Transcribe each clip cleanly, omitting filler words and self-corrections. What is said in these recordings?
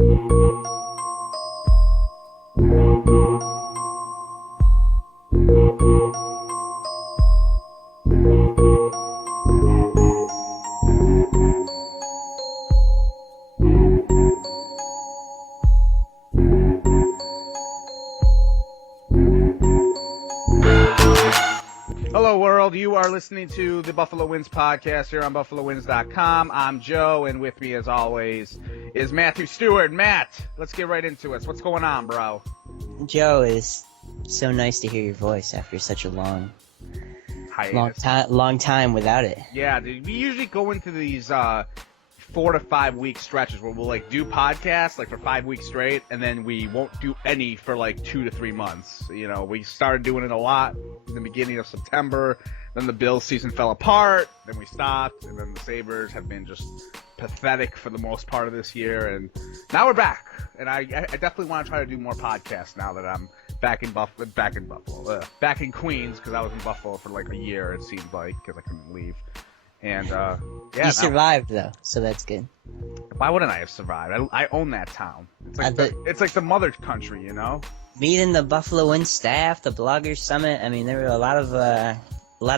Hello, world. You are listening to the Buffalo Wins podcast here on BuffaloWins.com. I'm Joe, and with me, as always, is Matthew Stewart. Matt, let's get right into it. What's going on, bro? Joe, it's so nice to hear your voice after such a long time without it. Yeah, dude. We usually go into these 4 to 5 week stretches where we'll do podcasts for 5 weeks straight, and then we won't do any for 2 to 3 months. We started doing it a lot in the beginning of September. Then the Bills season fell apart. Then we stopped, and then the Sabres have been just pathetic for the most part of this year. And now we're back, and I definitely want to try to do more podcasts now that I'm back in Queens, because I was in Buffalo for a year. It seemed like, because I couldn't leave. And you survived though, so that's good. Why wouldn't I have survived? I own that town. It's like the mother country, Meeting the Buffalo Wins staff, the Bloggers Summit. I mean, there were a lot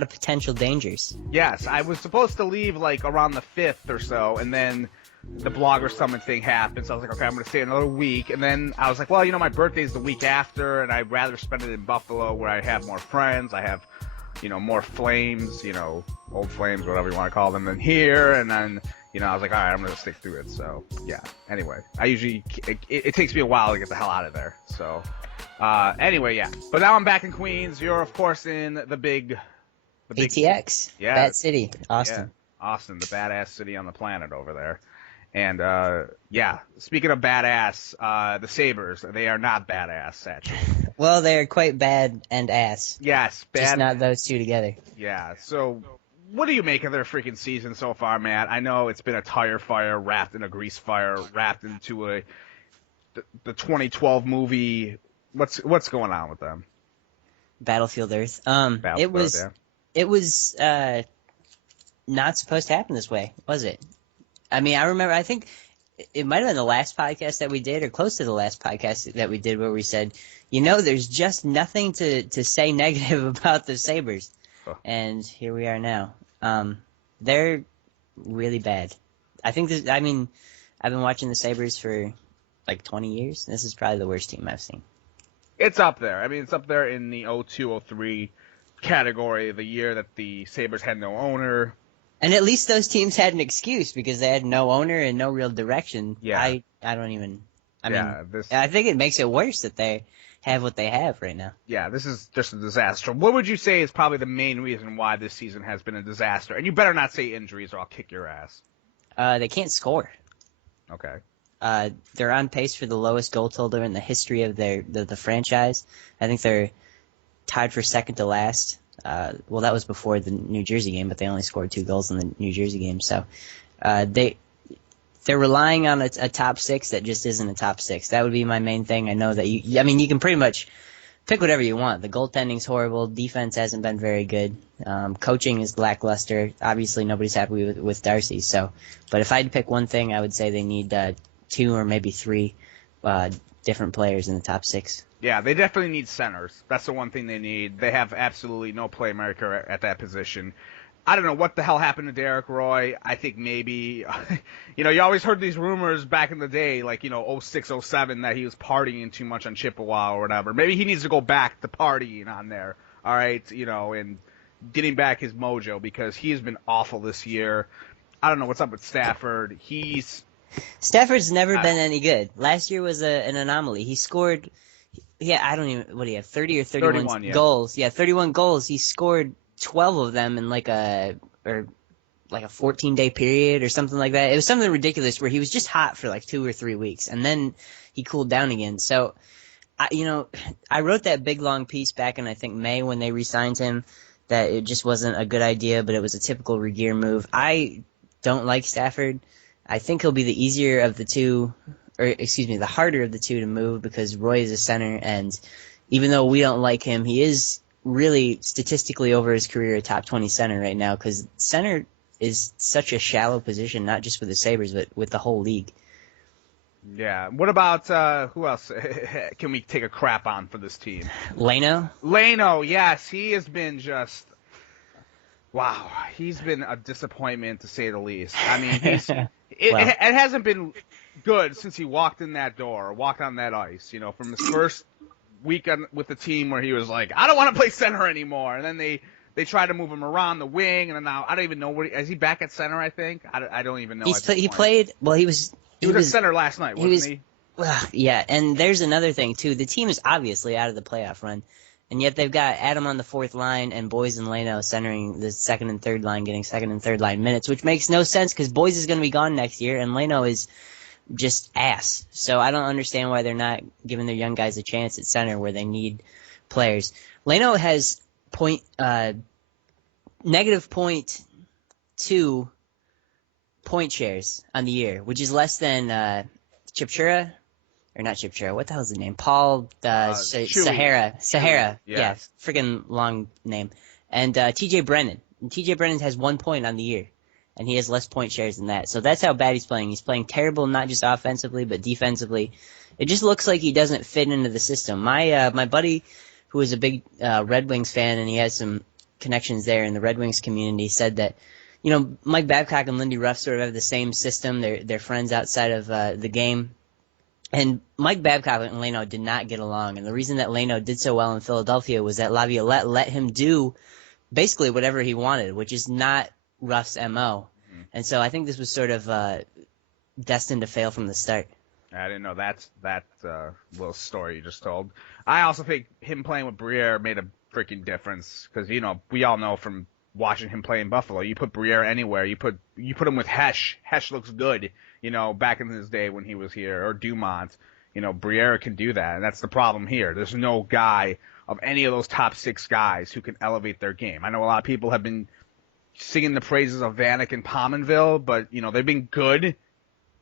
of potential dangers. Yes, I was supposed to leave around the 5th or so, and then the Blogger Summit thing happened. So I was like, okay, I'm going to stay another week. And then I was like, well, my birthday's the week after, and I'd rather spend it in Buffalo where I have more friends. I have more flames, old flames, whatever you want to call them, than here. And then, I was like, all right, I'm going to stick through it. So, yeah. Anyway, it takes me a while to get the hell out of there. So, anyway, yeah. But now I'm back in Queens. You're, of course, in the big ATX. Yeah. That city. Austin. Yeah. Austin, the badass city on the planet over there. And, yeah, speaking of badass, the Sabres, they are not badass, actually. Well, they're quite bad and ass. Yes, bad. Just not those two together. Yeah, so what do you make of their freaking season so far, Matt? I know it's been a tire fire wrapped in a grease fire, wrapped into the 2012 movie. What's going on with them? Battlefield Earth. Battlefield, It was not supposed to happen this way, was it? I mean, I remember, I think it might have been the last podcast that we did, or close to the last podcast that we did, where we said, there's just nothing to say negative about the Sabres. Oh. And here we are now. They're really bad. I've been watching the Sabres for 20 years. This is probably the worst team I've seen. It's up there. I mean, it's up there in the 02-03 category, the year that the Sabres had no owner. And at least those teams had an excuse because they had no owner and no real direction. Yeah. I think it makes it worse that they have what they have right now. Yeah, this is just a disaster. What would you say is probably the main reason why this season has been a disaster? And you better not say injuries or I'll kick your ass. They can't score. Okay. They're on pace for the lowest goal total in the history of the franchise. I think they're tied for second to last. Well, that was before the New Jersey game, but they only scored 2 goals in the New Jersey game. So they're relying on a top 6 that just isn't a top 6. That would be my main thing. I know that you can pretty much pick whatever you want. The goaltending's horrible. Defense hasn't been very good. Coaching is lackluster. Obviously, nobody's happy with Darcy. But if I had to pick one thing, I would say they need 2 or maybe 3 different players in the top 6. Yeah, they definitely need centers. That's the one thing they need. They have absolutely no playmaker at that position. I don't know what the hell happened to Derek Roy. I think maybe, you always heard these rumors back in the day, 06, 07, that he was partying too much on Chippewa or whatever. Maybe he needs to go back to partying on there, all right, and getting back his mojo because he has been awful this year. I don't know what's up with Stafford. Stafford's never been any good. Last year was an anomaly. He scored... Yeah, I don't even... What do you have? 30 or 31 goals. Yeah, 31 goals. He scored 12 of them in a 14-day period or something like that. It was something ridiculous where he was just hot for 2 or 3 weeks, and then he cooled down again. So, I wrote that big, long piece back in, I think, May when they re-signed him, that it just wasn't a good idea, but it was a typical Regeer move. I don't like Stafford. I think he'll be the easier of the two... the harder of the two to move because Roy is a center, and even though we don't like him, he is really statistically over his career a top 20 center right now because center is such a shallow position, not just with the Sabres, but with the whole league. Yeah. What about who else can we take a crap on for this team? Leno? Leno, yes, he has been just wow. He's been a disappointment to say the least. I mean, Well, it hasn't been good since he walked in that door, or walked on that ice. You know, from his first weekend with the team where he was like, I don't want to play center anymore, and then they tried to move him around the wing, and then now I don't even know where is he back at center. I think I don't even know. he played well. He was at center last night, wasn't he? Well, yeah, and there's another thing too. The team is obviously out of the playoff run, and yet they've got Adam on the fourth line and Boyes and Leno centering the second and third line, getting second and third line minutes, which makes no sense because Boyes is going to be gone next year, and Leno is just ass. So I don't understand why they're not giving their young guys a chance at center where they need players. Leno has negative .2 point shares on the year, which is less than Chipchura, or not Chipchura. What the hell's the name? Paul Sahara. Yeah, freaking long name. And T.J. Brennan. And T.J. Brennan has 1 point on the year, and he has less point shares than that. So that's how bad he's playing. He's playing terrible, not just offensively, but defensively. It just looks like he doesn't fit into the system. My buddy, who is a big Red Wings fan, and he has some connections there in the Red Wings community, said that, you know, Mike Babcock and Lindy Ruff sort of have the same system. They're friends outside of the game. And Mike Babcock and Leno did not get along. And the reason that Leno did so well in Philadelphia was that Laviolette let him do basically whatever he wanted, which is not Ruff's MO. Mm-hmm. And so I think this was sort of destined to fail from the start. I didn't know that little story you just told. I also think him playing with Briere made a freaking difference because, you know, we all know from watching him play in Buffalo, you put Briere anywhere, you put him with Hesh. Hesh looks good, you know, back in his day when he was here, or Dumont. You know, Briere can do that, and that's the problem here. There's no guy of any of those top six guys who can elevate their game. I know a lot of people have been singing the praises of Vanek and Pominville, but, you know, they've been good.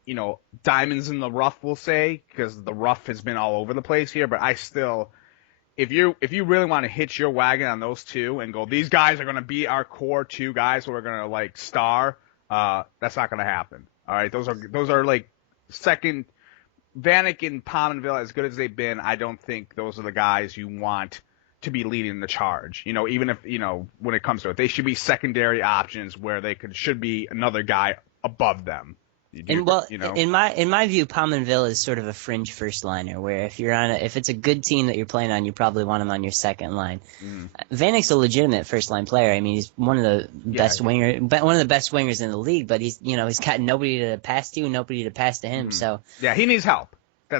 You know, diamonds in the rough, we'll say, because the rough has been all over the place here. But I still, if you really want to hitch your wagon on those two and go, these guys are going to be our core two guys who are going to like star, that's not going to happen. All right, those are like second. Vanek and Pominville, as good as they've been, I don't think those are the guys you want to be leading the charge. You know, even if, you know, when it comes to it, they should be secondary options where they should be another guy above them. In my view, Pominville is sort of a fringe first liner, where if it's a good team that you're playing on, you probably want him on your second line. Vanek's a legitimate first line player. I mean, he's one of the best wingers in the league, but he's got nobody to pass to, nobody to pass to him. So yeah, he needs help.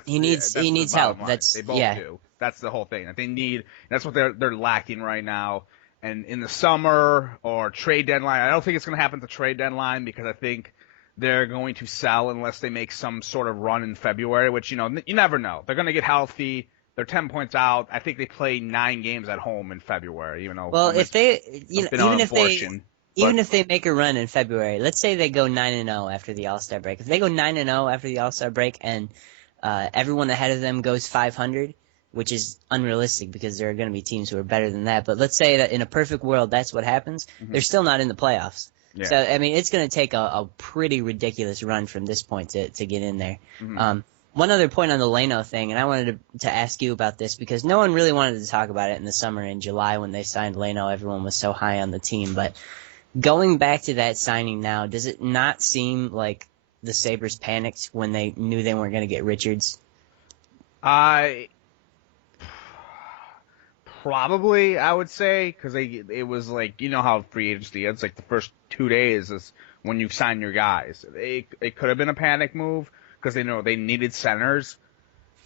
He needs help. They both do. That's the whole thing. That's what they're lacking right now. And in the summer or trade deadline, I don't think it's going to happen at the trade deadline because I think they're going to sell unless they make some sort of run in February, which, you know, you never know. They're going to get healthy. They're 10 points out. I think they play 9 games at home in February, even though. Well, if they make a run in February, let's say they go 9-0 after the All-Star break. If they go 9-0 after the All-Star break and everyone ahead of them goes 500, which is unrealistic because there are going to be teams who are better than that. But let's say that in a perfect world, that's what happens. They're still not in the playoffs. Yeah. So, I mean, it's going to take a pretty ridiculous run from this point to get in there. One other point on the Leno thing, and I wanted to ask you about this because no one really wanted to talk about it in the summer in July when they signed Leno. Everyone was so high on the team. But going back to that signing now, does it not seem like the Sabres panicked when they knew they weren't going to get Richards? Probably, I would say, because it was like, you know how free agency is, like the first 2 days is when you sign your guys. It could have been a panic move because they know they needed centers,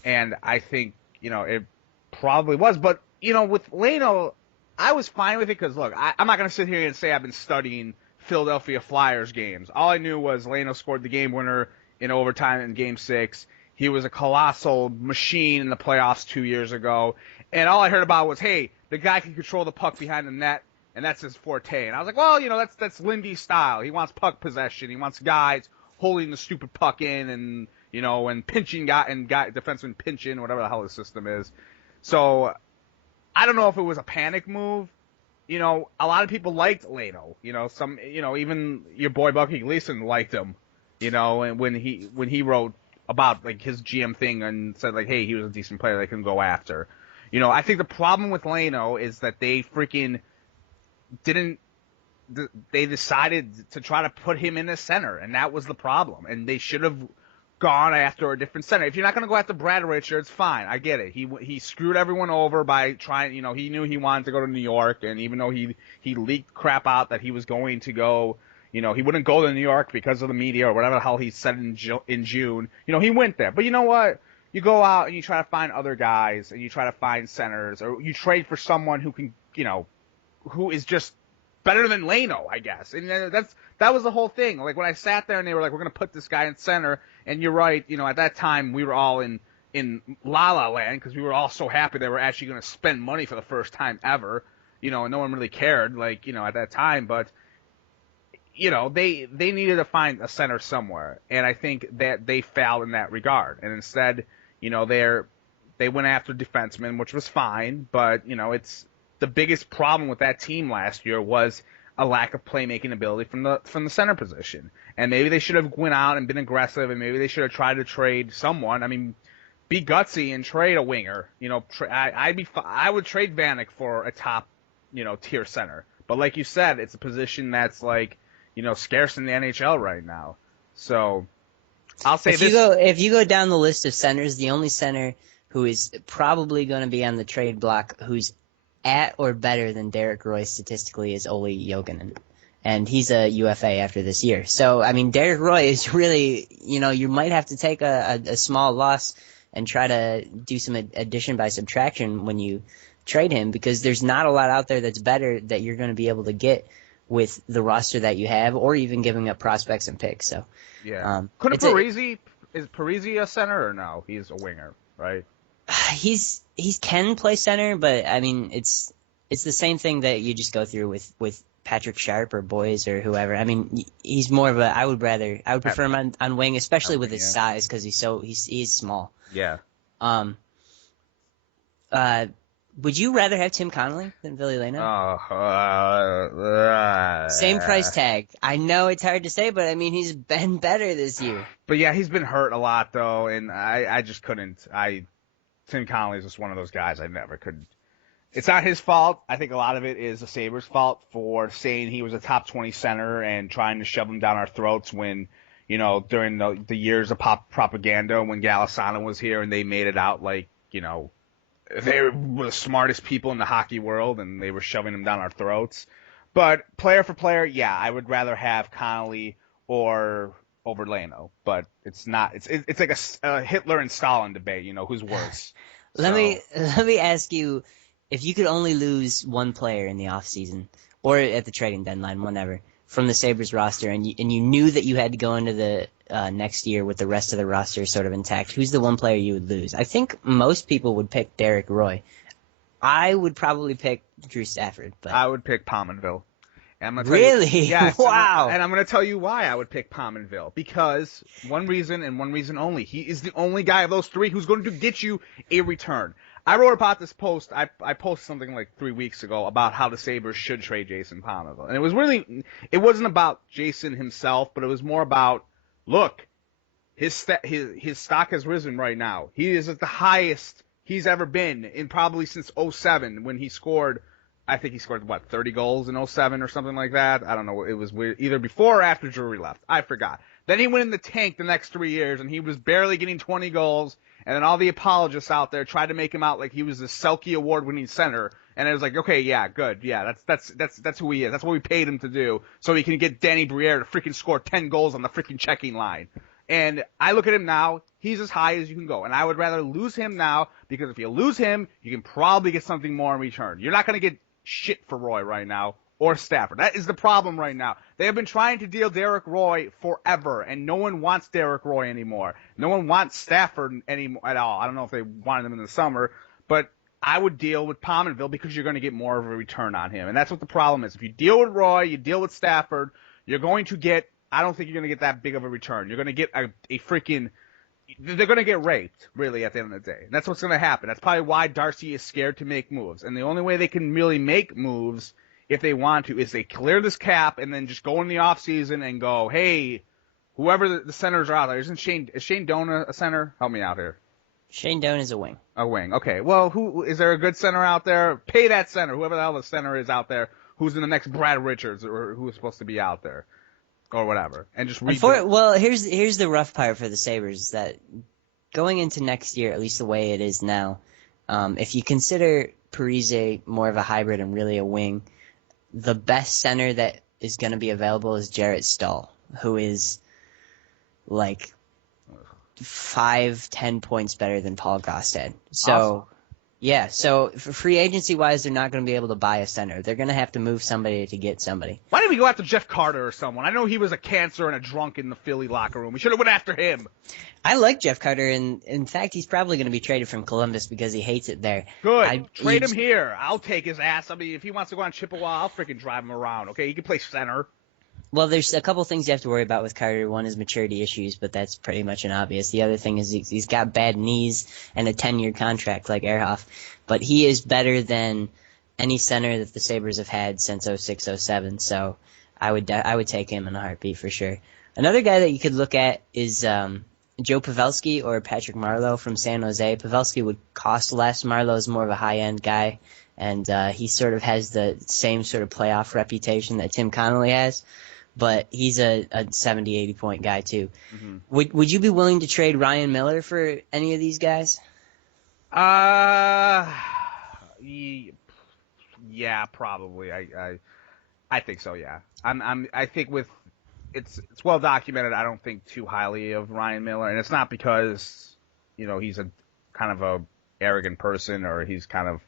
and I think, you know, it probably was. But, you know, with Leno, I was fine with it because, look, I'm not going to sit here and say I've been studying Philadelphia Flyers games. All I knew was Leno scored the game winner in overtime in Game 6. He was a colossal machine in the playoffs 2 years ago. And all I heard about was, hey, the guy can control the puck behind the net, and that's his forte. And I was like, well, you know, that's Lindy's style. He wants puck possession. He wants guys holding the stupid puck in and, you know, and pinching defensemen pinching, whatever the hell the system is. So I don't know if it was a panic move. You know, a lot of people liked Leno. You know, even your boy Bucky Gleason liked him. You know, and when he wrote about like his GM thing and said like, hey, he was a decent player they can go after. I think the problem with Leno is that they freaking didn't. They decided to try to put him in the center, and that was the problem. And they should have gone after a different center. If you're not going to go after Brad Richards, fine, I get it. He screwed everyone over by trying. He knew he wanted to go to New York, and even though he leaked crap out that he was going to go. He wouldn't go to New York because of the media or whatever the hell he said in June. He went there. But you know what? You go out and you try to find other guys, and you try to find centers, or you trade for someone who can, who is just better than Leno, I guess. And that was the whole thing. Like when I sat there and they were like, we're going to put this guy in center, and you're right. At that time we were all in La La Land because we were all so happy they were actually going to spend money for the first time ever. And no one really cared, like, at that time, but. They needed to find a center somewhere, and I think that they failed in that regard. And instead, they went after defensemen, which was fine, but it's the biggest problem with that team last year was a lack of playmaking ability from the center position. And maybe they should have went out and been aggressive, and maybe they should have tried to trade someone. I mean, be gutsy and trade a winger. I would trade Vanek for a top, tier center. But like you said, it's a position that's like. Scarce in the NHL right now. So, I'll say if you go down the list of centers, the only center who is probably going to be on the trade block who's at or better than Derek Roy statistically is Olli Jokinen. And he's a UFA after this year. So, I mean, Derek Roy is really, you might have to take a small loss and try to do some addition by subtraction when you trade him because there's not a lot out there that's better that you're going to be able to get with the roster that you have, or even giving up prospects and picks. So, couldn't Parise is Parise a center or no? He's a winger, right? He can play center, but I mean it's the same thing that you just go through with Patrick Sharp or Boyes or whoever. I mean he's more of a I would prefer him on wing, especially with his size because he's small. Yeah. Would you rather have Tim Connolly than Ville Leno? Same price tag. I know it's hard to say, but I mean he's been better this year. But yeah, he's been hurt a lot though, and I just couldn't. Tim Connolly is just one of those guys I never could. It's not his fault. I think a lot of it is the Sabres' fault for saying he was a top 20 center and trying to shove him down our throats when, during the years of propaganda when Galasano was here and they made it out like, they were the smartest people in the hockey world, and they were shoving them down our throats. But player for player, yeah, I would rather have Connolly or over Leno. But it's not. It's like a Hitler and Stalin debate. Who's worse? Let me ask you, if you could only lose one player in the offseason or at the trading deadline, whenever, from the Sabres roster, and you knew that you had to go into the next year with the rest of the roster sort of intact, who's the one player you would lose? I think most people would pick Derek Roy. I would probably pick Drew Stafford. But I would pick Pominville. And I'm really? Yes. Wow. And I'm going to tell you why I would pick Pominville. Because one reason and one reason only. He is the only guy of those three who's going to get you a return. I wrote about this post. I posted something like 3 weeks ago about how the Sabres should trade Jason Pominville. And it wasn't about Jason himself, but it was more about, look, his stock has risen right now. He is at the highest he's ever been in probably since 2007 when he scored, I think he scored, 30 goals in 2007 or something like that? I don't know. It was weird. Either before or after Drury left. I forgot. Then he went in the tank the next 3 years, and he was barely getting 20 goals. And then all the apologists out there tried to make him out like he was a Selke award-winning center. And it was like, okay, yeah, good. Yeah, that's who he is. That's what we paid him to do. So he can get Danny Briere to freaking score 10 goals on the freaking checking line. And I look at him now, he's as high as you can go. And I would rather lose him now, because if you lose him, you can probably get something more in return. You're not going to get shit for Roy right now, or Stafford. That is the problem right now. They have been trying to deal Derek Roy forever, and no one wants Derek Roy anymore. No one wants Stafford anymore at all. I don't know if they wanted him in the summer, but I would deal with Pominville because you're going to get more of a return on him. And that's what the problem is. If you deal with Roy, you deal with Stafford, you're going to get, I don't think you're going to get that big of a return. You're going to get a freaking, they're going to get raped, really, at the end of the day. And that's what's going to happen. That's probably why Darcy is scared to make moves. And the only way they can really make moves, if they want to, is they clear this cap and then just go in the offseason and go, hey, whoever the centers are out there. Is Shane Doan a center? Help me out here. Shane Doan is a wing. A wing. Okay. Well, who is there a good center out there? Pay that center, whoever the hell the center is out there, who's in the next Brad Richards or who is supposed to be out there, or whatever, and just rebuild. Well, here's the rough part for the Sabres is that going into next year, at least the way it is now, if you consider Parise more of a hybrid and really a wing, the best center that is going to be available is Jarrett Stahl, who is like 5-10 points better than Paul Gosted. So, awesome. Yeah, so for free agency wise, they're not going to be able to buy a center. They're going to have to move somebody to get somebody. Why didn't we go after Jeff Carter or someone? I know he was a cancer and a drunk in the Philly locker room. We should have went after him. I like Jeff Carter, and in fact, he's probably going to be traded from Columbus because he hates it there. Good. Trade him here. I'll take his ass. I mean, if he wants to go on Chippewa, I'll freaking drive him around. Okay, he can play center. Well, there's a couple things you have to worry about with Carter. One is maturity issues, but that's pretty much an obvious. The other thing is he's got bad knees and a 10-year contract like Ehrhoff. But he is better than any center that the Sabres have had since 06-07. So I would take him in a heartbeat for sure. Another guy that you could look at is Joe Pavelski or Patrick Marleau from San Jose. Pavelski would cost less. Marleau's more of a high-end guy, and he sort of has the same sort of playoff reputation that Tim Connolly has. But he's a 70, 80-point guy, too. Mm-hmm. Would you be willing to trade Ryan Miller for any of these guys? Yeah, probably. I think so, yeah. I think it's well documented. I don't think too highly of Ryan Miller, and it's not because, he's a kind of a arrogant person or he's kind of,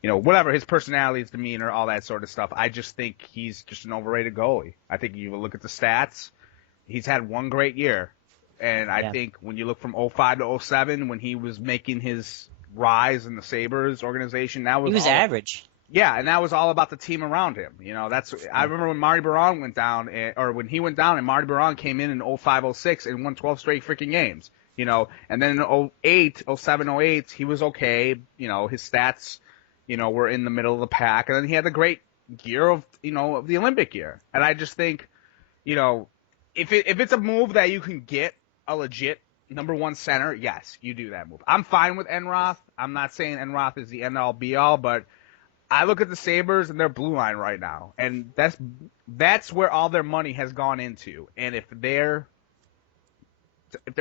whatever, his personality, his demeanor, all that sort of stuff. I just think he's just an overrated goalie. I think you look at the stats, he's had one great year. And I think when you look from 05 to 07, when he was making his rise in the Sabres organization, he was average. Yeah, and that was all about the team around him. I remember when Marty Baron went down, when he went down and Marty Baron came in 05-06 and won 12 straight freaking games. And then in 07-08, he was okay. His stats, were in the middle of the pack. And then he had the great year of the Olympic year. And I just think, if it's a move that you can get a legit number one center, yes, you do that move. I'm fine with Enroth. I'm not saying Enroth is the end-all, be-all, but I look at the Sabres and their blue line right now, and that's where all their money has gone into. And if they're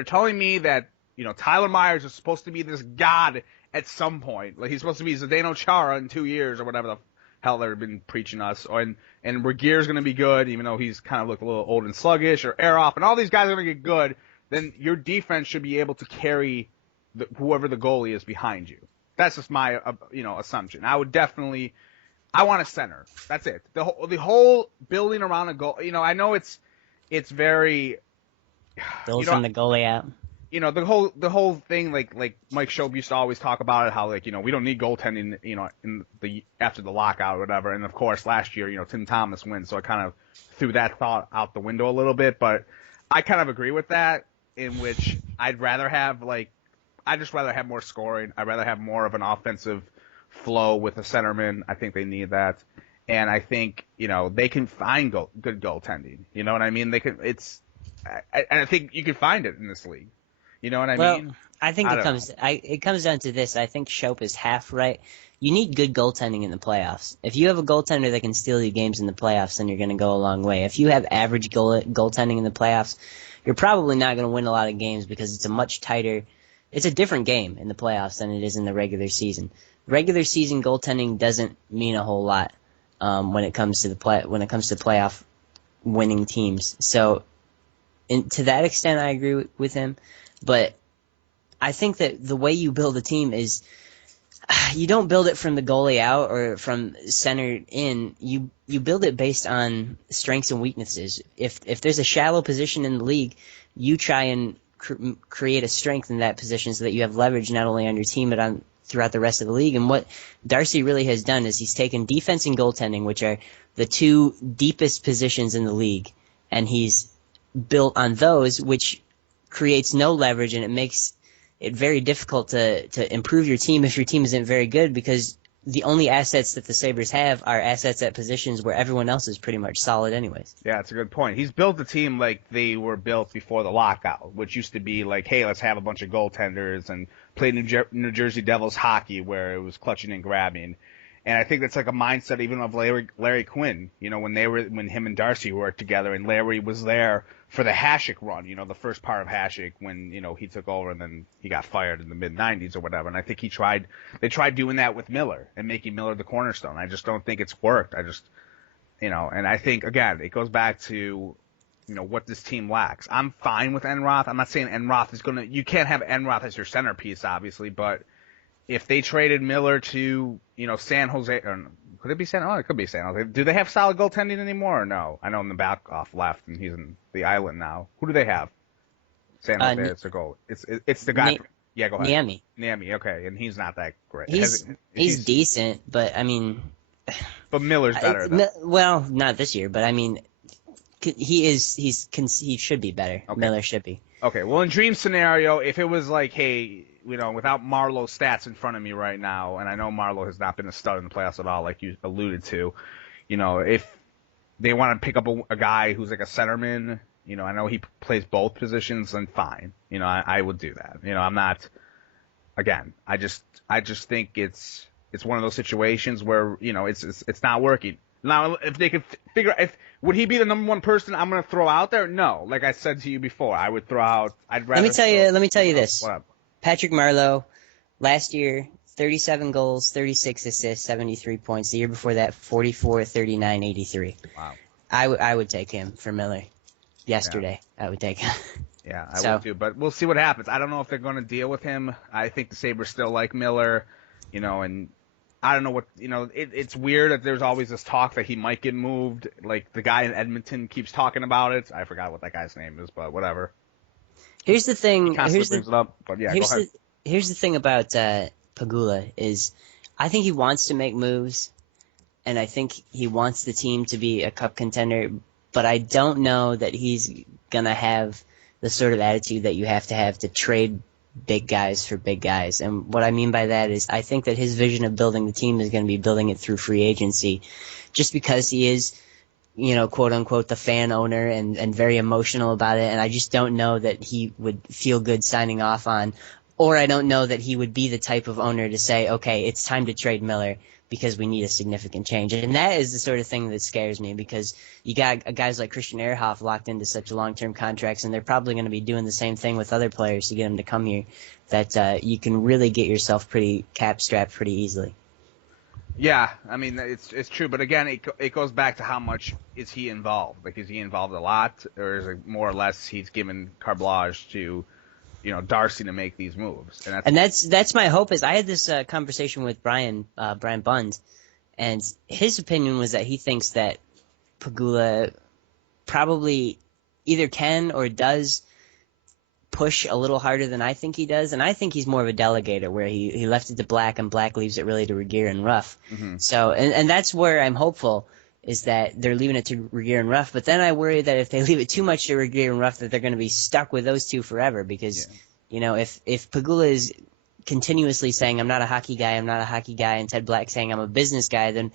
telling me that Tyler Myers is supposed to be this god at some point, like he's supposed to be Zdeno Chara in 2 years or whatever the hell they've been preaching us, and Regeer's going to be good, even though he's kind of looked a little old and sluggish, or Ehrhoff, and all these guys are going to get good, then your defense should be able to carry whoever the goalie is behind you. That's just my assumption. I want a center. That's it. The whole building around a goal. I know it's very build from the goalie out. The whole thing, like Mike Schopp used to always talk about it, how we don't need goaltending, after the lockout or whatever. And of course last year, Tim Thomas wins, so I kind of threw that thought out the window a little bit. But I kind of agree with that, in which I'd rather have more scoring. I'd rather have more of an offensive flow with a centerman. I think they need that. And I think, they can find good goaltending. You know what I mean? I think you can find it in this league. You know what I mean? I think it comes down to this. I think Schopp is half right. You need good goaltending in the playoffs. If you have a goaltender that can steal you games in the playoffs, then you're going to go a long way. If you have average goaltending in the playoffs, you're probably not going to win a lot of games because it's a different game in the playoffs than it is in the regular season. Regular season goaltending doesn't mean a whole lot when it comes to playoff winning teams. So, to that extent, I agree with him. But I think that the way you build a team is you don't build it from the goalie out or from center in. You build it based on strengths and weaknesses. If there's a shallow position in the league, you try and create a strength in that position so that you have leverage not only on your team but throughout the rest of the league. And what Darcy really has done is he's taken defense and goaltending, which are the two deepest positions in the league, and he's built on those, which creates no leverage, and it makes it very difficult to improve your team if your team isn't very good, because the only assets that the Sabres have are assets at positions where everyone else is pretty much solid anyways. Yeah, that's a good point. He's built the team like they were built before the lockout, which used to be like, hey, let's have a bunch of goaltenders and play New Jersey Devils hockey where it was clutching and grabbing. And I think that's like a mindset even of Larry Quinn, when him and Darcy worked together, and Larry was there for the Hasek run, the first part of Hasek when, he took over and then he got fired in the mid-90s or whatever. And I think they tried doing that with Miller and making Miller the cornerstone. I just don't think it's worked. And I think, again, it goes back to, what this team lacks. I'm fine with Enroth. I'm not saying Enroth is you can't have Enroth as your centerpiece, obviously, but if they traded Miller to, San Jose, or could it be San? Oh, it could be San Jose. Do they have solid goaltending anymore or no? I know in the back off left and he's in the island now. Who do they have? San Jose. It's a goal. It's the guy. Yeah, go ahead. Niemi. Okay, and he's not that great. He's decent, but I mean. But Miller's better. Well, not this year, but I mean, he should be better. Okay. Miller should be. Okay. Well, in dream scenario, if it was like, hey, without Marlowe's stats in front of me right now, and I know Marlowe has not been a stud in the playoffs at all, like you alluded to, if they want to pick up a guy who's like a centerman, I know he plays both positions, then fine. I would do that. I'm not. Again, I just think it's one of those situations where it's not working. Now, if they could would he be the number one person I'm going to throw out there? No. Like I said to you before, I would throw out. I'd rather. Let me tell you this. What up? Patrick Marleau, last year, 37 goals, 36 assists, 73 points. The year before that, 44, 39, 83. Wow. I would take him for Miller. Yesterday, yeah. I would take him. Yeah, I would too. But we'll see what happens. I don't know if they're going to deal with him. I think the Sabres still like Miller, and I don't know what, it's weird that there's always this talk that he might get moved. Like the guy in Edmonton keeps talking about it. I forgot what that guy's name is, but whatever. Here's the thing. Brings it up, but yeah, go ahead. Here's the thing about Pegula is I think he wants to make moves, and I think he wants the team to be a cup contender, but I don't know that he's going to have the sort of attitude that you have to trade big guys for big guys. And what I mean by that is I think that his vision of building the team is going to be building it through free agency just because he is, quote unquote, the fan owner and very emotional about it. And I just don't know that he would feel good signing off on, or I don't know that he would be the type of owner to say, okay, it's time to trade Miller because we need a significant change. And that is the sort of thing that scares me because you got guys like Christian Ehrhoff locked into such long-term contracts, and they're probably going to be doing the same thing with other players to get them to come here, that you can really get yourself pretty cap-strapped pretty easily. Yeah, I mean, it's true. But again, it goes back to how much is he involved? Like, is he involved a lot, or is it more or less he's given carte blanche to Darcy to make these moves? And that's my hope. Is I had this conversation with Brian Bund, and his opinion was that he thinks that Pegula probably either can or does push a little harder than I think he does, and I think he's more of a delegator where he left it to Black and Black leaves it really to Regeer and Ruff. Mm-hmm. So and that's where I'm hopeful is that they're leaving it to Regeer and Ruff, but then I worry that if they leave it too much to Regeer and Ruff that they're going to be stuck with those two forever because if Pegula is continuously saying I'm not a hockey guy, and Ted Black saying I'm a business guy, then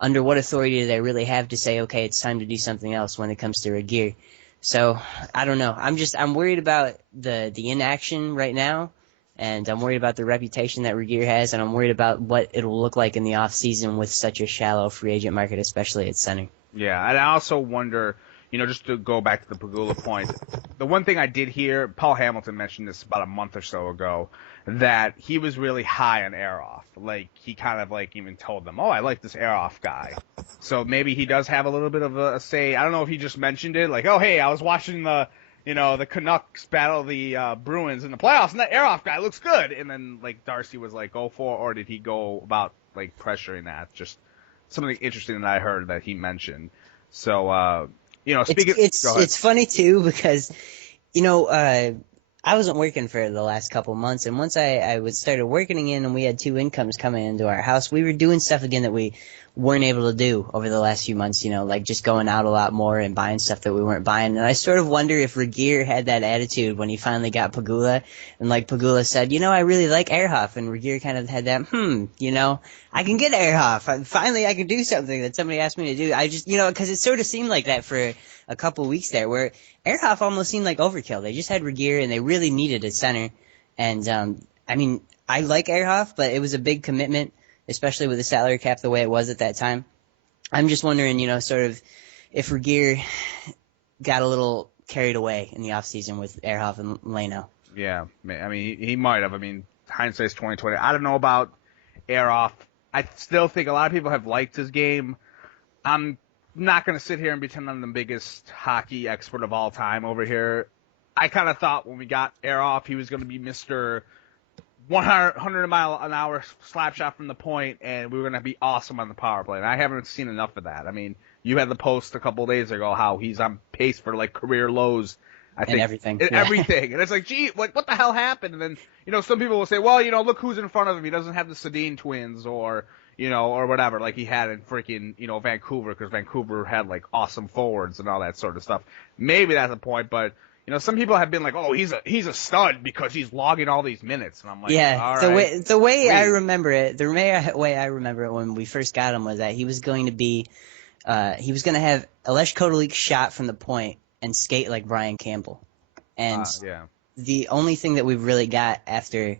under what authority do they really have to say, okay, it's time to do something else when it comes to Regeer? So I don't know. I'm worried about the inaction right now, and I'm worried about the reputation that Regeer has, and I'm worried about what it'll look like in the off season with such a shallow free agent market, especially at center. Yeah, and I also wonder, just to go back to the Pegula point, the one thing I did hear, Paul Hamilton mentioned this about a month or so ago, that he was really high on Ehrhoff. Like, he kind of, even told them, oh, I like this Ehrhoff guy. So maybe he does have a little bit of a say. I don't know if he just mentioned it, like, oh, hey, I was watching the Canucks battle the Bruins in the playoffs, and that Ehrhoff guy looks good. And then, Darcy was like, go for it, or did he go about, pressuring that? Just something interesting that I heard that he mentioned. So, speaking. It's funny too because, I wasn't working for the last couple months, and once I started working again and we had two incomes coming into our house, we were doing stuff again that we weren't able to do over the last few months, like just going out a lot more and buying stuff that we weren't buying. And I sort of wonder if Regier had that attitude when he finally got Pagula, and like Pagula said, I really like Ehrhoff, and Regier kind of had that, I can get Ehrhoff. Finally I can do something that somebody asked me to do. I just, because it sort of seemed like that for a couple weeks there, where Ehrhoff almost seemed like overkill. They just had Regier, and they really needed a center. And, I like Ehrhoff, but it was a big commitment, especially with the salary cap the way it was at that time. I'm just wondering, sort of if Regier got a little carried away in the offseason with Ehrhoff and Leno. Yeah, I mean, he might have. I mean, hindsight's 2020. I don't know about Ehrhoff. I still think a lot of people have liked his game. I'm not going to sit here and pretend I'm the biggest hockey expert of all time over here. I kind of thought when we got Ehrhoff, he was going to be Mr. 100 mile an hour slap shot from the point, and we were going to be awesome on the power play. And I haven't seen enough of that. I mean, you had the post a couple of days ago how he's on pace for like career lows. I think everything. Everything. And it's like, gee, what the hell happened? And then, some people will say, well, look who's in front of him. He doesn't have the Sedin twins or whatever, like he had in freaking, Vancouver, because Vancouver had like awesome forwards and all that sort of stuff. Maybe that's the point, but some people have been like, oh, he's a stud because he's logging all these minutes, and I'm like, yeah, all right. The way I remember it, when we first got him was that he was going to have Aleš Kotelik shot from the point and skate like Brian Campbell, and the only thing that we've really got after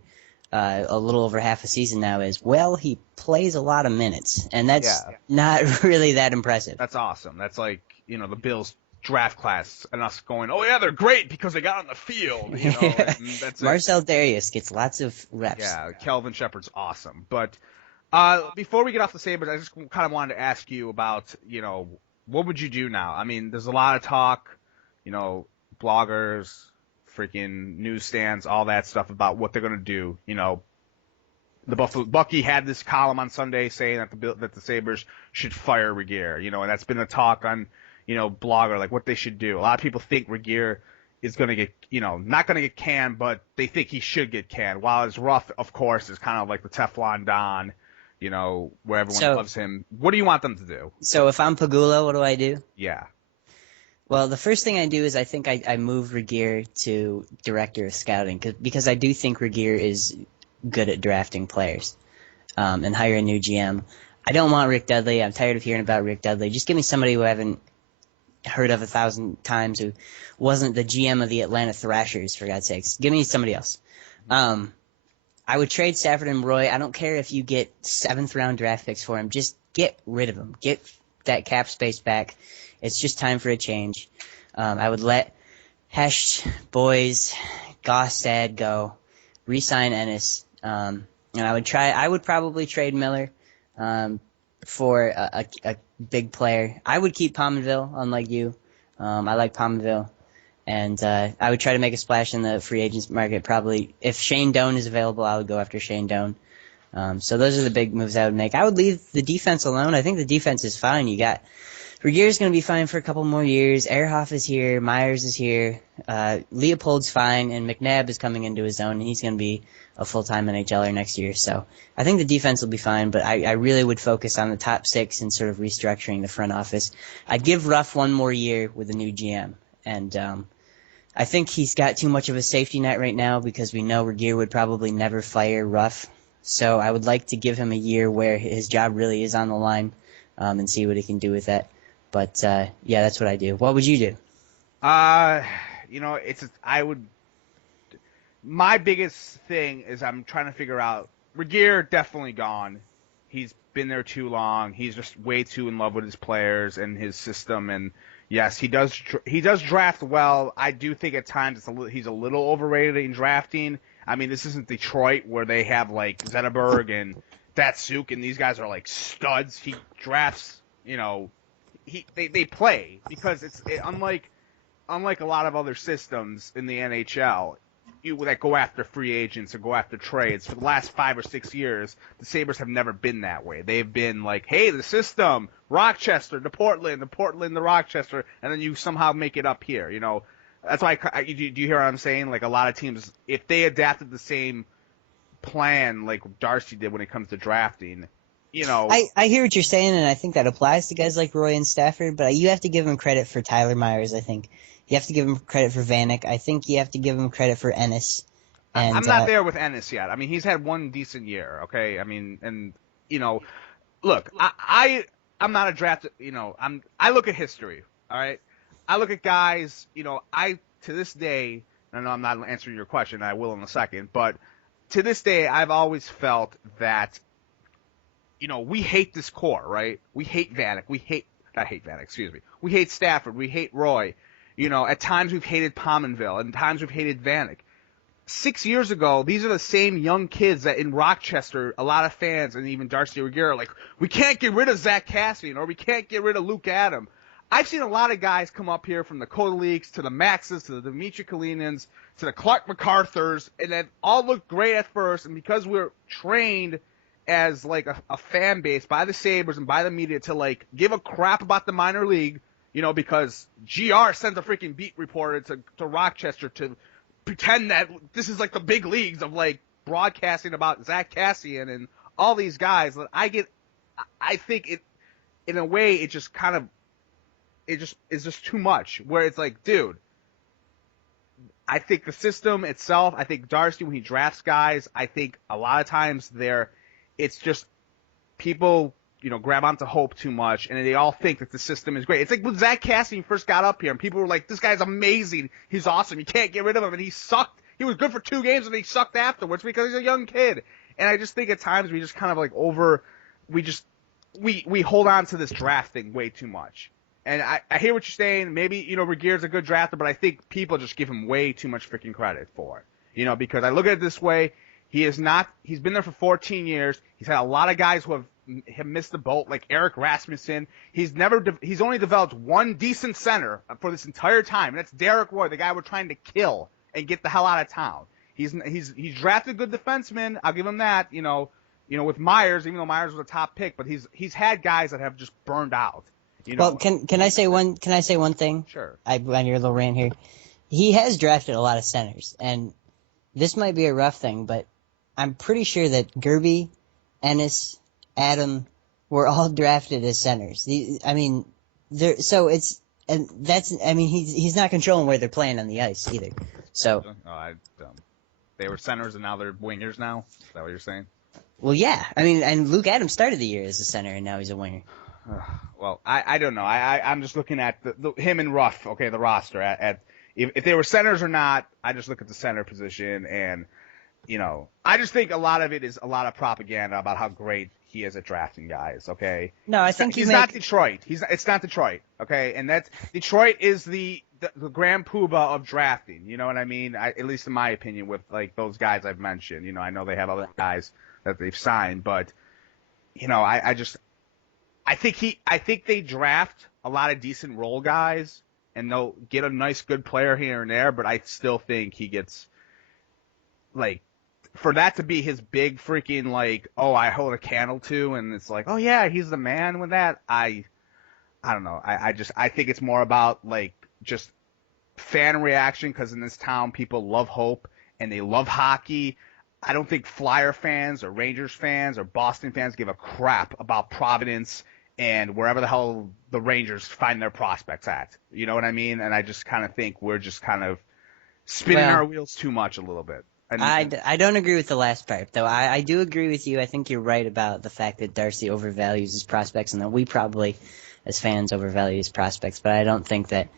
a little over half a season now is, well, he plays a lot of minutes, and that's not really that impressive. That's awesome. That's like, the Bills draft class and us going, oh yeah, they're great because they got on the field. That's Marcel Darius gets lots of reps. Yeah, Kelvin Shepard's awesome. But before we get off the Sabres, I just kind of wanted to ask you about, what would you do now? I mean, there's a lot of talk, bloggers, freaking newsstands, all that stuff about what they're going to do. Bucky had this column on Sunday saying that the Sabres should fire Regier, and that's been a talk on, Blogger, like what they should do. A lot of people think Regier is going to get, not going to get canned, but they think he should get canned. While it's rough, of course, is kind of like the Teflon Don, where everyone loves him. What do you want them to do? So if I'm Pagula, what do I do? Yeah. Well, the first thing I do is I think I move Regier to director of scouting because I do think Regier is good at drafting players, and hire a new GM. I don't want Rick Dudley. I'm tired of hearing about Rick Dudley. Just give me somebody who I haven't heard of 1,000 times, who wasn't the GM of the Atlanta Thrashers, for God's sakes. Give me somebody else. I would trade Stafford and Roy. I don't care if you get 7th-round draft picks for him. Just get rid of him. Get that cap space back. It's just time for a change. I would let Hesh, Boys, Gostad go, re-sign Ennis, and I would probably trade Miller for a big player. I would keep Pominville, unlike you. I like Pominville. And I would try to make a splash in the free agents market. Probably, if Shane Doan is available, I would go after Shane Doan. So those are the big moves I would make. I would leave the defense alone. I think the defense is fine. You got Regier's going to be fine for a couple more years. Ehrhoff is here. Myers is here. Leopold's fine, and McNabb is coming into his own, and he's going to be a full-time NHLer next year. So I think the defense will be fine, but I really would focus on the top 6 and sort of restructuring the front office. I'd give Ruff one more year with a new GM, and I think he's got too much of a safety net right now because we know Regier would probably never fire Ruff. So I would like to give him a year where his job really is on the line, and see what he can do with that. But that's what I do. What would you do? My biggest thing is I'm trying to figure out, Regier definitely gone. He's been there too long. He's just way too in love with his players and his system. And yes, he does draft well. I do think at times he's a little overrated in drafting. I mean, this isn't Detroit where they have like Zetterberg and Datsuk and these guys are like studs. He drafts, they play because unlike a lot of other systems in the NHL that go after free agents or go after trades. For the last 5 or 6 years, the Sabres have never been that way. They've been like, hey, the system, Rochester to Portland, to Rochester, and then you somehow make it up here. That's why do you hear what I'm saying? Like a lot of teams, if they adapted the same plan like Darcy did when it comes to drafting, you know. I hear what you're saying, and I think that applies to guys like Roy and Stafford, but you have to give him credit for Tyler Myers, I think. You have to give him credit for Vanek. I think you have to give him credit for Ennis. And, I'm not there with Ennis yet. I mean, he's had one decent year, okay? I mean, and, you know, look, I'm not a draft, you know, I look at history, all right? I look at guys, you know, to this day, I know I'm not answering your question, I will in a second, but to this day, I've always felt that, you know, we hate this core, right? We hate Vanek. We hate Stafford. We hate Roy. You know, at times we've hated Pominville. At times we've hated Vanek. 6 years ago, these are the same young kids that in Rochester, a lot of fans and even Darcy Regier are like, we can't get rid of Zach Cassian or we can't get rid of Luke Adam. I've seen a lot of guys come up here from the Coda Leaks to the Maxes to the Dimitri Kalinins to the Clark MacArthurs, and that all looked great at first, and because we're trained as like a fan base by the Sabres and by the media to like give a crap about the minor league, you know, because GR sent a freaking beat reporter to Rochester to pretend that this is like the big leagues of like broadcasting about Zach Cassian and all these guys. That I think it, in a way, it just kind of, it just is just too much. Where it's like, dude, I think the system itself, I think Darcy, when he drafts guys, I think a lot of times it's just people, you know, grab onto hope too much, and they all think that the system is great. It's like when Zach Cassian first got up here, and people were like, this guy's amazing. He's awesome. You can't get rid of him. And he sucked. He was good for 2 games, and he sucked afterwards because he's a young kid. And I just think at times we just kind of like we hold on to this draft thing way too much. And I hear what you're saying. Maybe, you know, Regier's a good drafter, but I think people just give him way too much freaking credit for it. You know, because I look at it this way. He's been there for 14 years. He's had a lot of guys who have missed the boat, like Eric Rasmussen. He's only developed one decent center for this entire time, and that's Derek Roy, the guy we're trying to kill and get the hell out of town. He's drafted good defensemen. I'll give him that. You know, with Myers, even though Myers was a top pick, but he's had guys that have just burned out. You know? Well, can I say one thing? Sure. On your little rant here, he has drafted a lot of centers, and this might be a rough thing, but I'm pretty sure that Gerby, Ennis, Adam were all drafted as centers. He's not controlling where they're playing on the ice either. So. They were centers and now they're wingers now? Is that what you're saying? Well, yeah. I mean, and Luke Adams started the year as a center and now he's a winger. Well, I don't know. I'm just looking at him and Ruff, okay, the roster. If they were centers or not, I just look at the center position and, you know, I just think a lot of it is a lot of propaganda about how great he is at drafting guys, okay? No, I think he's not Detroit. It's not Detroit, okay? And Detroit is the grand poobah of drafting, you know what I mean? At least in my opinion, with like those guys I've mentioned. You know, I know they have other guys that they've signed, but you know, I think they draft a lot of decent role guys and they'll get a nice good player here and there, but I still think he gets like, for that to be his big freaking like, oh, I hold a candle to, and it's like, oh yeah, he's the man with that. I don't know. I think it's more about like just fan reaction, because in this town people love hope and they love hockey. I don't think Flyer fans or Rangers fans or Boston fans give a crap about Providence and wherever the hell the Rangers find their prospects at. You know what I mean? And I just kind of think we're just kind of spinning our wheels too much a little bit. I don't agree with the last part, though. I do agree with you. I think you're right about the fact that Darcy overvalues his prospects, and that we probably, as fans, overvalue his prospects. But I don't think that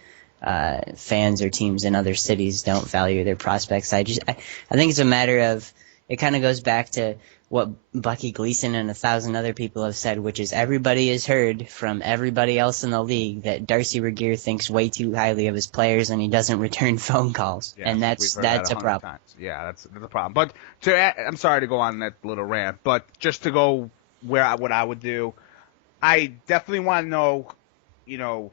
fans or teams in other cities don't value their prospects. I think it's a matter of, it kind of goes back to what Bucky Gleason and 1,000 other people have said, which is everybody has heard from everybody else in the league that Darcy Regier thinks way too highly of his players and he doesn't return phone calls. Yeah, and that's a problem. Times. Yeah, that's a problem. But I'm sorry to go on that little rant, but just to go what I would do, I definitely want to know, you know,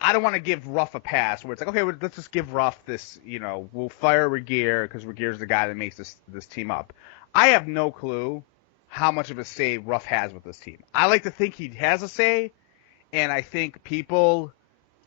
I don't want to give Ruff a pass where it's like, okay, let's just give Ruff this, you know, we'll fire Regier because Regier's the guy that makes this team up. I have no clue how much of a say Ruff has with this team. I like to think he has a say, and I think people,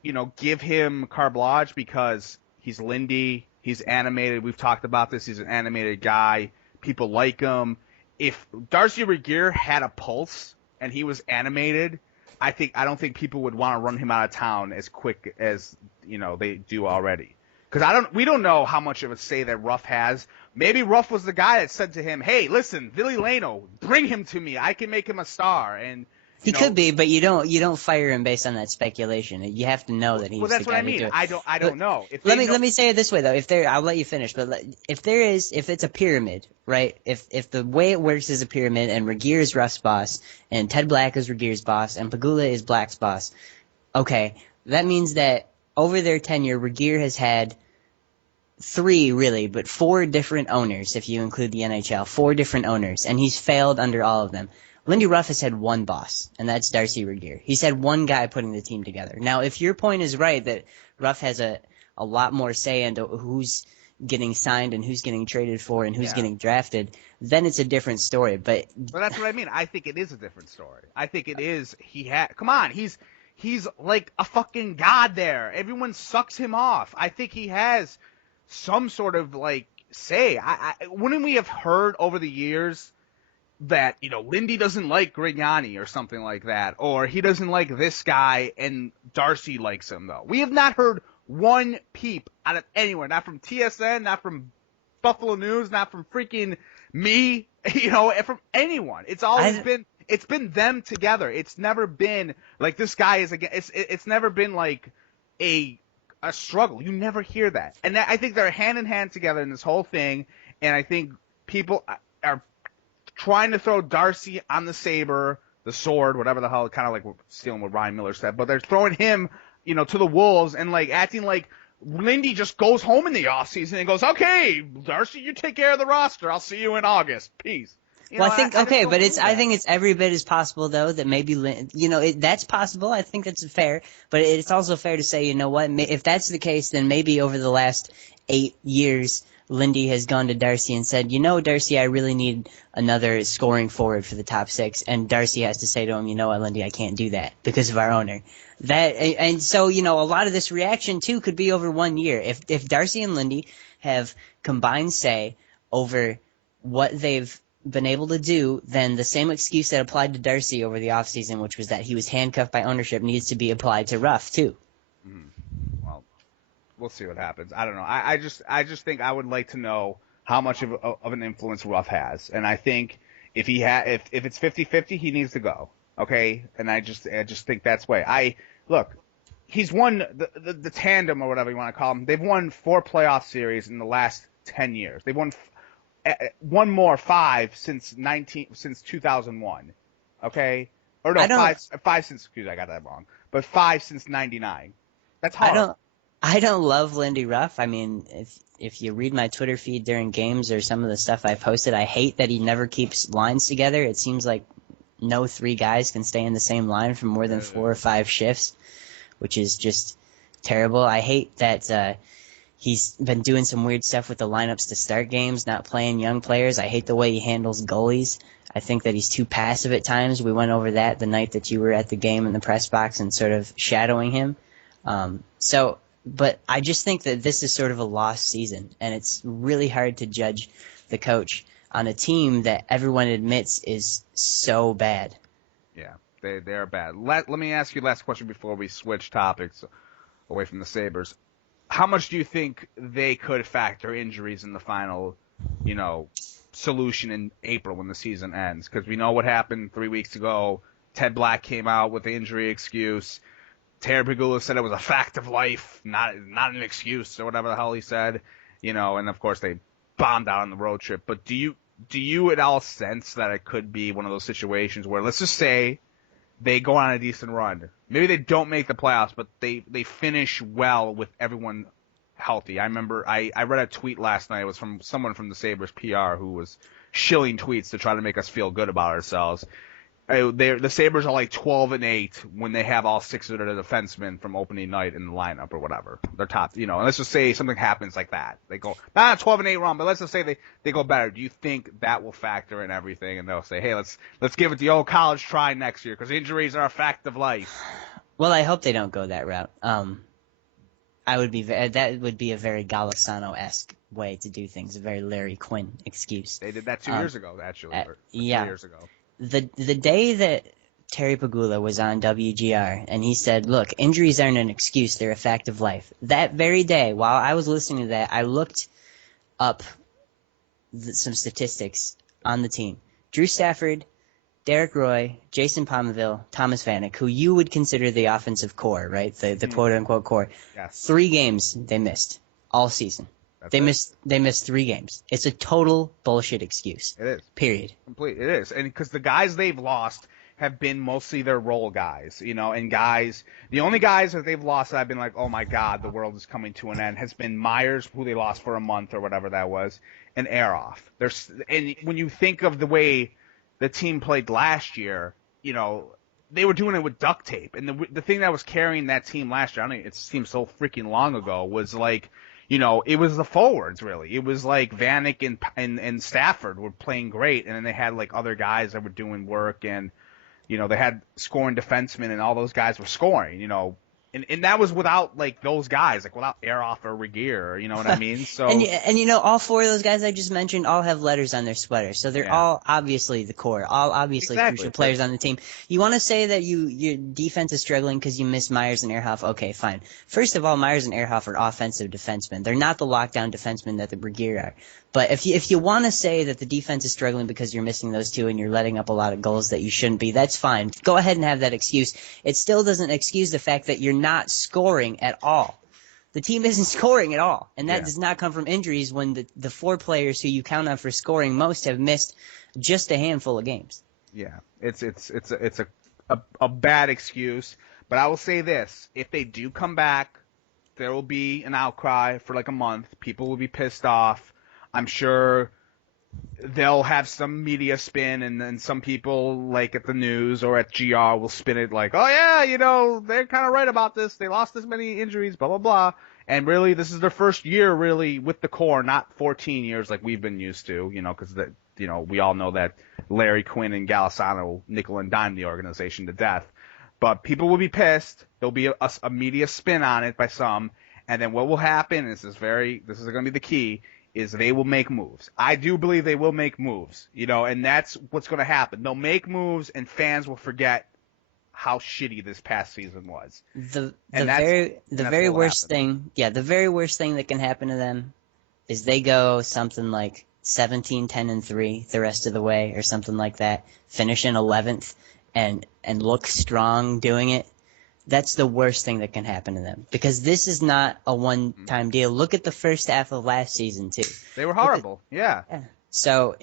you know, give him carte blanche because He's Lindy. He's animated. We've talked about this. He's an animated guy. People like him. If Darcy Regier had a pulse and he was animated, I don't think people would want to run him out of town as quick as they do already. Because we don't know how much of a say that Ruff has. Maybe Ruff was the guy that said to him, "Hey, listen, Ville Leno, bring him to me. I can make him a star." And he could be, but you don't fire him based on that speculation. You have to know that he's. Well, that's the what guy I mean. To do it. I don't know. Let me say it this way though. I'll let you finish. But if it's a pyramid, right? If the way it works is a pyramid, and Regier is Ruff's boss, and Ted Black is Regier's boss, and Pegula is Black's boss, okay, that means that over their tenure, Regier has had 4 different owners, if you include the NHL. 4 different owners, and he's failed under all of them. Lindy Ruff has had one boss, and that's Darcy Regier. He's had one guy putting the team together. Now, if your point is right that Ruff has a lot more say into who's getting signed and who's getting traded for and who's getting drafted, then it's a different story. But that's what I mean. I think it is a different story. I think it is. Come on, he's like a fucking god there. Everyone sucks him off. I think he has some sort of say. Wouldn't we have heard over the years that Lindy doesn't like Grignani or something like that, or he doesn't like this guy and Darcy likes him though? We have not heard one peep out of anywhere, not from TSN, not from Buffalo News, not from freaking me, from anyone. It's always been them together. It's never been like this guy is against. It's never been like a struggle. You never hear that, and I think they're hand in hand together in this whole thing. And I think people are trying to throw Darcy on the saber, the sword, whatever the hell, kind of like stealing what Ryan Miller said, but they're throwing him, to the wolves and acting like Lindy just goes home in the offseason and goes, "Okay, Darcy, you take care of the roster. I'll see you in August. Peace." I think it's every bit as possible though that maybe that's possible. I think that's fair, but it's also fair to say, if that's the case, then maybe over the last 8 years, Lindy has gone to Darcy and said, Darcy, I really need another scoring forward for the top 6. And Darcy has to say to him, "You know what, Lindy, I can't do that because of our owner." So, a lot of this reaction, too, could be over 1 year. If Darcy and Lindy have combined say over what they've been able to do, then the same excuse that applied to Darcy over the offseason, which was that he was handcuffed by ownership, needs to be applied to Ruff, too. Well, we'll see what happens. I don't know. I just think I would like to know how much of an influence Ruff has, and I think if it's 50-50, he needs to go. Okay, and I just think that's the way. Look, he's won the tandem or whatever you want to call them. They've won 4 playoff series in the last 10 years. They've won one more 5 since 2001. Okay, or no, 5 since. Excuse me, I got that wrong. But 5 since '99. That's hard. I don't love Lindy Ruff. I mean, if you read my Twitter feed during games or some of the stuff I posted, I hate that he never keeps lines together. It seems like no 3 guys can stay in the same line for more than 4 or 5 shifts, which is just terrible. I hate that he's been doing some weird stuff with the lineups to start games, not playing young players. I hate the way he handles goalies. I think that he's too passive at times. We went over that the night that you were at the game in the press box and sort of shadowing him. But I just think that this is sort of a lost season, and it's really hard to judge the coach on a team that everyone admits is so bad. Yeah, they are bad. Let me ask you the last question before we switch topics away from the Sabres. How much do you think they could factor injuries in the final, solution in April when the season ends? Because we know what happened 3 weeks ago. Ted Black came out with the injury excuse. Terry Pegula said it was a fact of life, not an excuse or whatever the hell he said, and of course they bombed out on the road trip. But do you at all sense that it could be one of those situations where, let's just say, they go on a decent run. Maybe they don't make the playoffs, but they finish well with everyone healthy. I remember I read a tweet last night. It was from someone from the Sabres PR who was shilling tweets to try to make us feel good about ourselves. The Sabres are like 12-8 when they have all 6 of their defensemen from opening night in the lineup or whatever. They're top, and let's just say something happens like that. They go, not a 12-8 run, but let's just say they go better. Do you think that will factor in everything? And they'll say, hey, let's give it the old college try next year because injuries are a fact of life. Well, I hope they don't go that route. That would be a very Golisano-esque way to do things, a very Larry Quinn excuse. They did that 2 years ago, actually, or 3 years ago. The day that Terry Pagula was on WGR and he said, "Look, injuries aren't an excuse; they're a fact of life." That very day, while I was listening to that, I looked up some statistics on the team. Drew Stafford, Derek Roy, Jason Pominville, Thomas Vanek, who you would consider the offensive core, right? The quote-unquote core. Yes. 3 games they missed all season. They missed 3 games. It's a total bullshit excuse. It is. Period. Complete. It is. And because the guys they've lost have been mostly their role guys, and the only guys that they've lost that I've been like, oh my God, the world is coming to an end, has been Myers, who they lost for a month or whatever that was, and Aroff. And when you think of the way the team played last year, they were doing it with duct tape. And the thing that was carrying that team last year, I mean, it seems so freaking long ago, was like, it was the forwards, really. It was like Vanek and Stafford were playing great, and then they had like other guys that were doing work, and they had scoring defensemen, and all those guys were scoring, and that was without like those guys, like without Aroff or Regier, you know what I mean? So and all 4 of those guys I just mentioned all have letters on their sweaters, so they're all obviously the core, all obviously crucial players on the team. You want to say that your defense is struggling because you miss Myers and Ehrhoff? Okay, fine. First of all, Myers and Ehrhoff are offensive defensemen. They're not the lockdown defensemen that the Regier are. But if you want to say that the defense is struggling because you're missing those 2 and you're letting up a lot of goals that you shouldn't be, that's fine. Go ahead and have that excuse. It still doesn't excuse the fact that you're not scoring at all. The team isn't scoring at all, and that does not come from injuries when the 4 players who you count on for scoring most have missed just a handful of games. Yeah, it's a bad excuse. But I will say this: if they do come back, there will be an outcry for like a month. People will be pissed off. I'm sure they'll have some media spin, and then some people like at the news or at GR will spin it like, oh yeah, they're kind of right about this. They lost this many injuries, blah, blah, blah. And really, this is their first year really with the core, not 14 years like we've been used to, because we all know that Larry Quinn and Golisano nickel and dime the organization to death. But people will be pissed. There'll be a media spin on it by some. And then what will happen, this is going to be the key, is they will make moves. I do believe they will make moves, and that's what's going to happen. They'll make moves, and fans will forget how shitty this past season was. The very worst thing that can happen to them is they go something like 17-10-3 the rest of the way, or something like that, finish in 11th, and look strong doing it. That's the worst thing that can happen to them, because this is not a one-time deal. Look at the first half of last season too. They were horrible. Yeah. So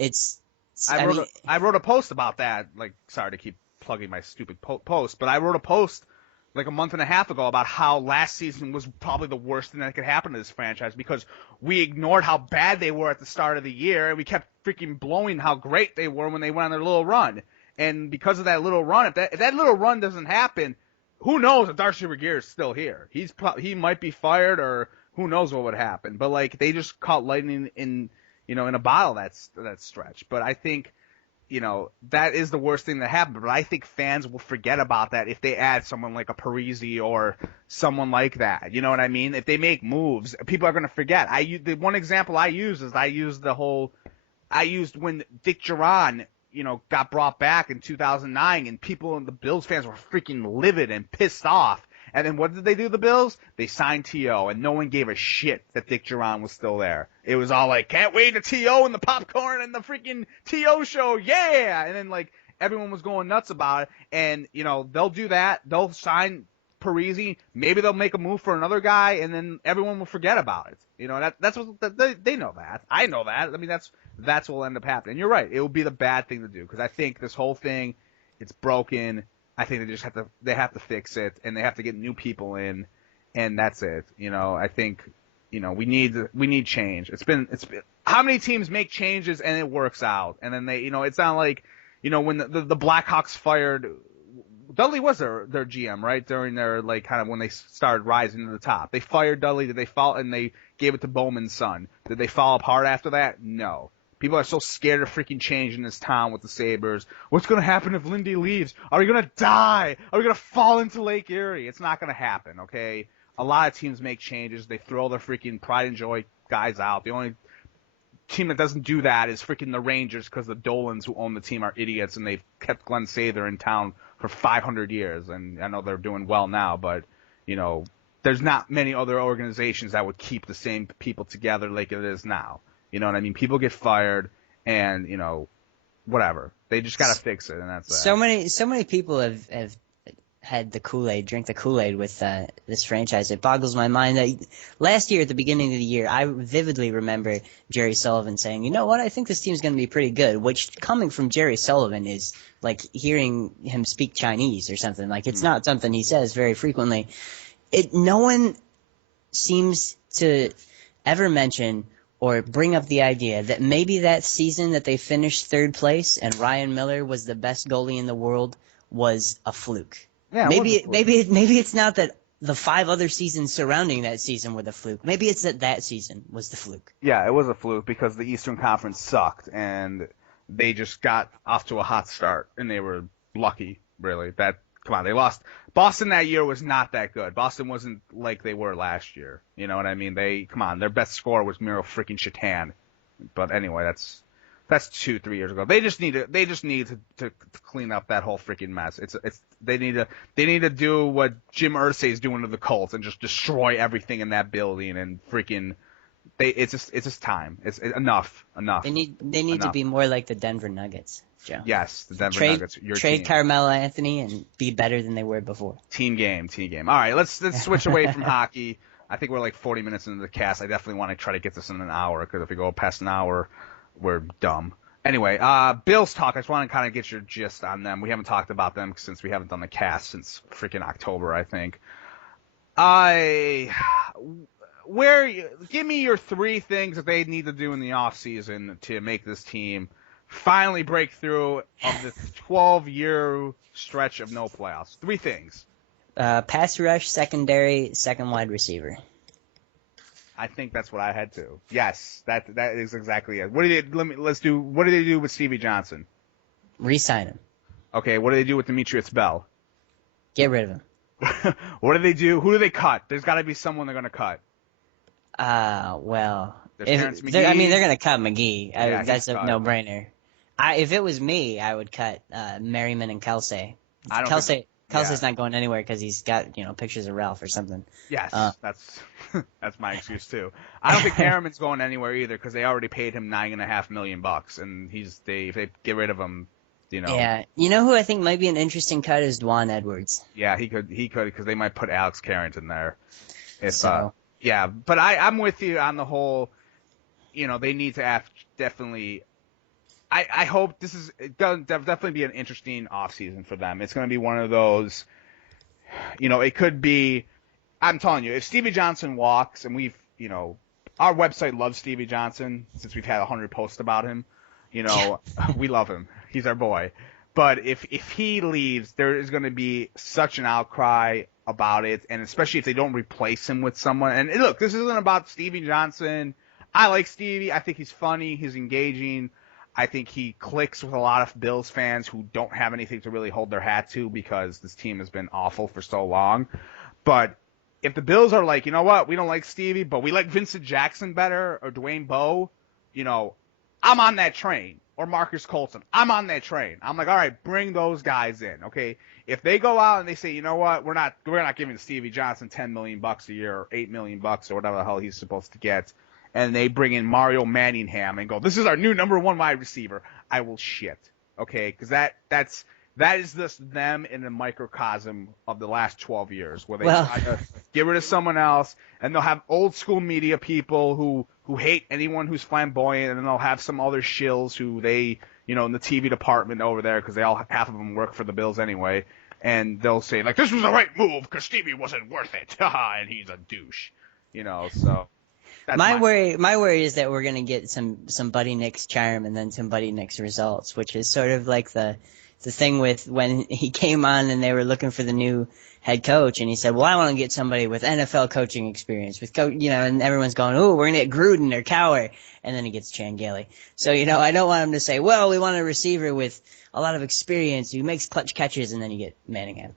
I wrote a post about that. Like, sorry to keep plugging my stupid post, but I wrote a post like a month and a half ago about how last season was probably the worst thing that could happen to this franchise, because we ignored how bad they were at the start of the year, and we kept freaking blowing how great they were when they went on their little run. And because of that little run, if that little run doesn't happen, who knows if Darcy Regier is still here? He might be fired, or who knows what would happen. But like, they just caught lightning in a bottle that stretch. But I think that is the worst thing that happened. But I think fans will forget about that if they add someone like a Parisi or someone like that. You know what I mean? If they make moves, people are going to forget. The one example I used when Dick Duran got brought back in 2009, and people and the Bills fans were freaking livid and pissed off. And then what did they do, the Bills? They signed T.O., and no one gave a shit that Dick Duran was still there. It was all like, can't wait to T.O. and the popcorn and the freaking T.O. show, yeah! And then, like, everyone was going nuts about it. And, they'll do that. They'll sign Parisi. Maybe they'll make a move for another guy, and then everyone will forget about it. That's what they know that. I know that. I mean, that's what will end up happening. And you're right. It will be the bad thing to do, because I think this whole thing, it's broken. I think they have to fix it, and they have to get new people in, and that's it. I think, we need change. It's been how many teams make changes and it works out, and then they, it's not like, when the Blackhawks fired, Dudley was their GM, right? During their, like, kind of when they started rising to the top. They fired Dudley. Did they fall, and they gave it to Bowman's son. Did they fall apart after that? No. People are so scared of freaking change in this town with the Sabres. What's going to happen if Lindy leaves? Are we going to die? Are we going to fall into Lake Erie? It's not going to happen, okay? a lot of teams make changes. They throw their freaking pride and joy guys out. The only team that doesn't do that is freaking the Rangers, because the Dolans who own the team are idiots, and they've kept Glenn Sather in town for 500 years. And I know they're doing well now, but, you know, there's not many other organizations that would keep the same people together like it is now. You know what I mean? People get fired, and, you know, whatever. They just got to fix it, and that's that. So many people have had the Kool-Aid, drink the Kool-Aid with this franchise. It boggles my mind that last year at the beginning of the year, I vividly remember Jerry Sullivan saying, you know what, I think this team's going to be pretty good, which coming from Jerry Sullivan is like hearing him speak Chinese or something. Like, it's not something he says very frequently. No one seems to ever mention or bring up the idea that maybe that season that they finished third place and Ryan Miller was the best goalie in the world was a fluke. Yeah, maybe it's not that the 5 other seasons surrounding that season were the fluke. Maybe it's that season was the fluke. Yeah, it was a fluke because the Eastern Conference sucked, and they just got off to a hot start, and they were lucky, really. Come on, they lost. Boston that year was not that good. Boston wasn't like they were last year. You know what I mean? Their best scorer was Miro freaking Shatan. But anyway, that's 2-3 years ago. They just need to clean up that whole freaking mess. They need to do what Jim Irsay is doing to the Colts and just destroy everything in that building and freaking. It's just time. It's enough. They need to be more like the Denver Nuggets, Joe. Yes, the Denver Nuggets. Trade Carmelo Anthony and be better than they were before. Team game. All right, let's switch away from hockey. I think we're like 40 minutes into the cast. I definitely want to try to get this in an hour, because if we go past an hour, we're dumb. Anyway, Bills talk. I just want to kind of get your gist on them. We haven't talked about them since we haven't done the cast since freaking October, I think. Give me your 3 things that they need to do in the offseason to make this team finally break through of this 12-year stretch of no playoffs. 3 things. Pass rush, secondary, second wide receiver. I think that's what I had to. Yes, that is exactly it. What did they do with Stevie Johnson? Re-sign him. Okay, what do they do with Demetrius Bell? Get rid of him. What do they do? Who do they cut? There's got to be someone they're going to cut. Well, they're going to cut McGee. Yeah, that's a no-brainer. If it was me, I would cut Merriman and Kelsey. Kelsey's not going anywhere because he's got pictures of Ralph or something. Yes, that's my excuse too. I don't think Harriman's going anywhere either because they already paid him $9.5 million, and if they get rid of him, Yeah, you know who I think might be an interesting cut is Dwan Edwards. Yeah, he could because they might put Alex Carrington there. Yeah, but I'm with you on the whole. They need to definitely. I hope this is going to definitely be an interesting offseason for them. It's going to be one of those, it could be, I'm telling you, if Stevie Johnson walks, and our website loves Stevie Johnson since we've had 100 posts about him, we love him. He's our boy. But if he leaves, there is going to be such an outcry about it, and especially if they don't replace him with someone. And look, this isn't about Stevie Johnson. I like Stevie. I think he's funny. He's engaging. I think he clicks with a lot of Bills fans who don't have anything to really hold their hat to because this team has been awful for so long. But if the Bills are like, you know what, we don't like Stevie, but we like Vincent Jackson better or Dwayne Bowe, I'm on that train. Or Marcus Colson, I'm on that train. I'm like, all right, bring those guys in, okay? If they go out and they say, you know what, we're not giving Stevie Johnson $10 million a year or $8 million or whatever the hell he's supposed to get, and they bring in Mario Manningham and go, this is our new number 1 wide receiver, I will shit, okay? Because that is just them in the microcosm of the last 12 years, where they try to get rid of someone else, and they'll have old school media people who hate anyone who's flamboyant, and then they'll have some other shills who they, in the TV department over there, because half of them work for the Bills anyway, and they'll say, like, this was the right move because Stevie wasn't worth it, and he's a douche, so. My worry is that we're going to get some Buddy Nix charm and then some Buddy Nix results, which is sort of like the thing with when he came on and they were looking for the new head coach, and he said, well, I want to get somebody with NFL coaching experience, and everyone's going, oh, we're going to get Gruden or Cowher, and then he gets Chan Gailey. So, I don't want him to say, well, we want a receiver with a lot of experience who makes clutch catches, and then you get Manningham.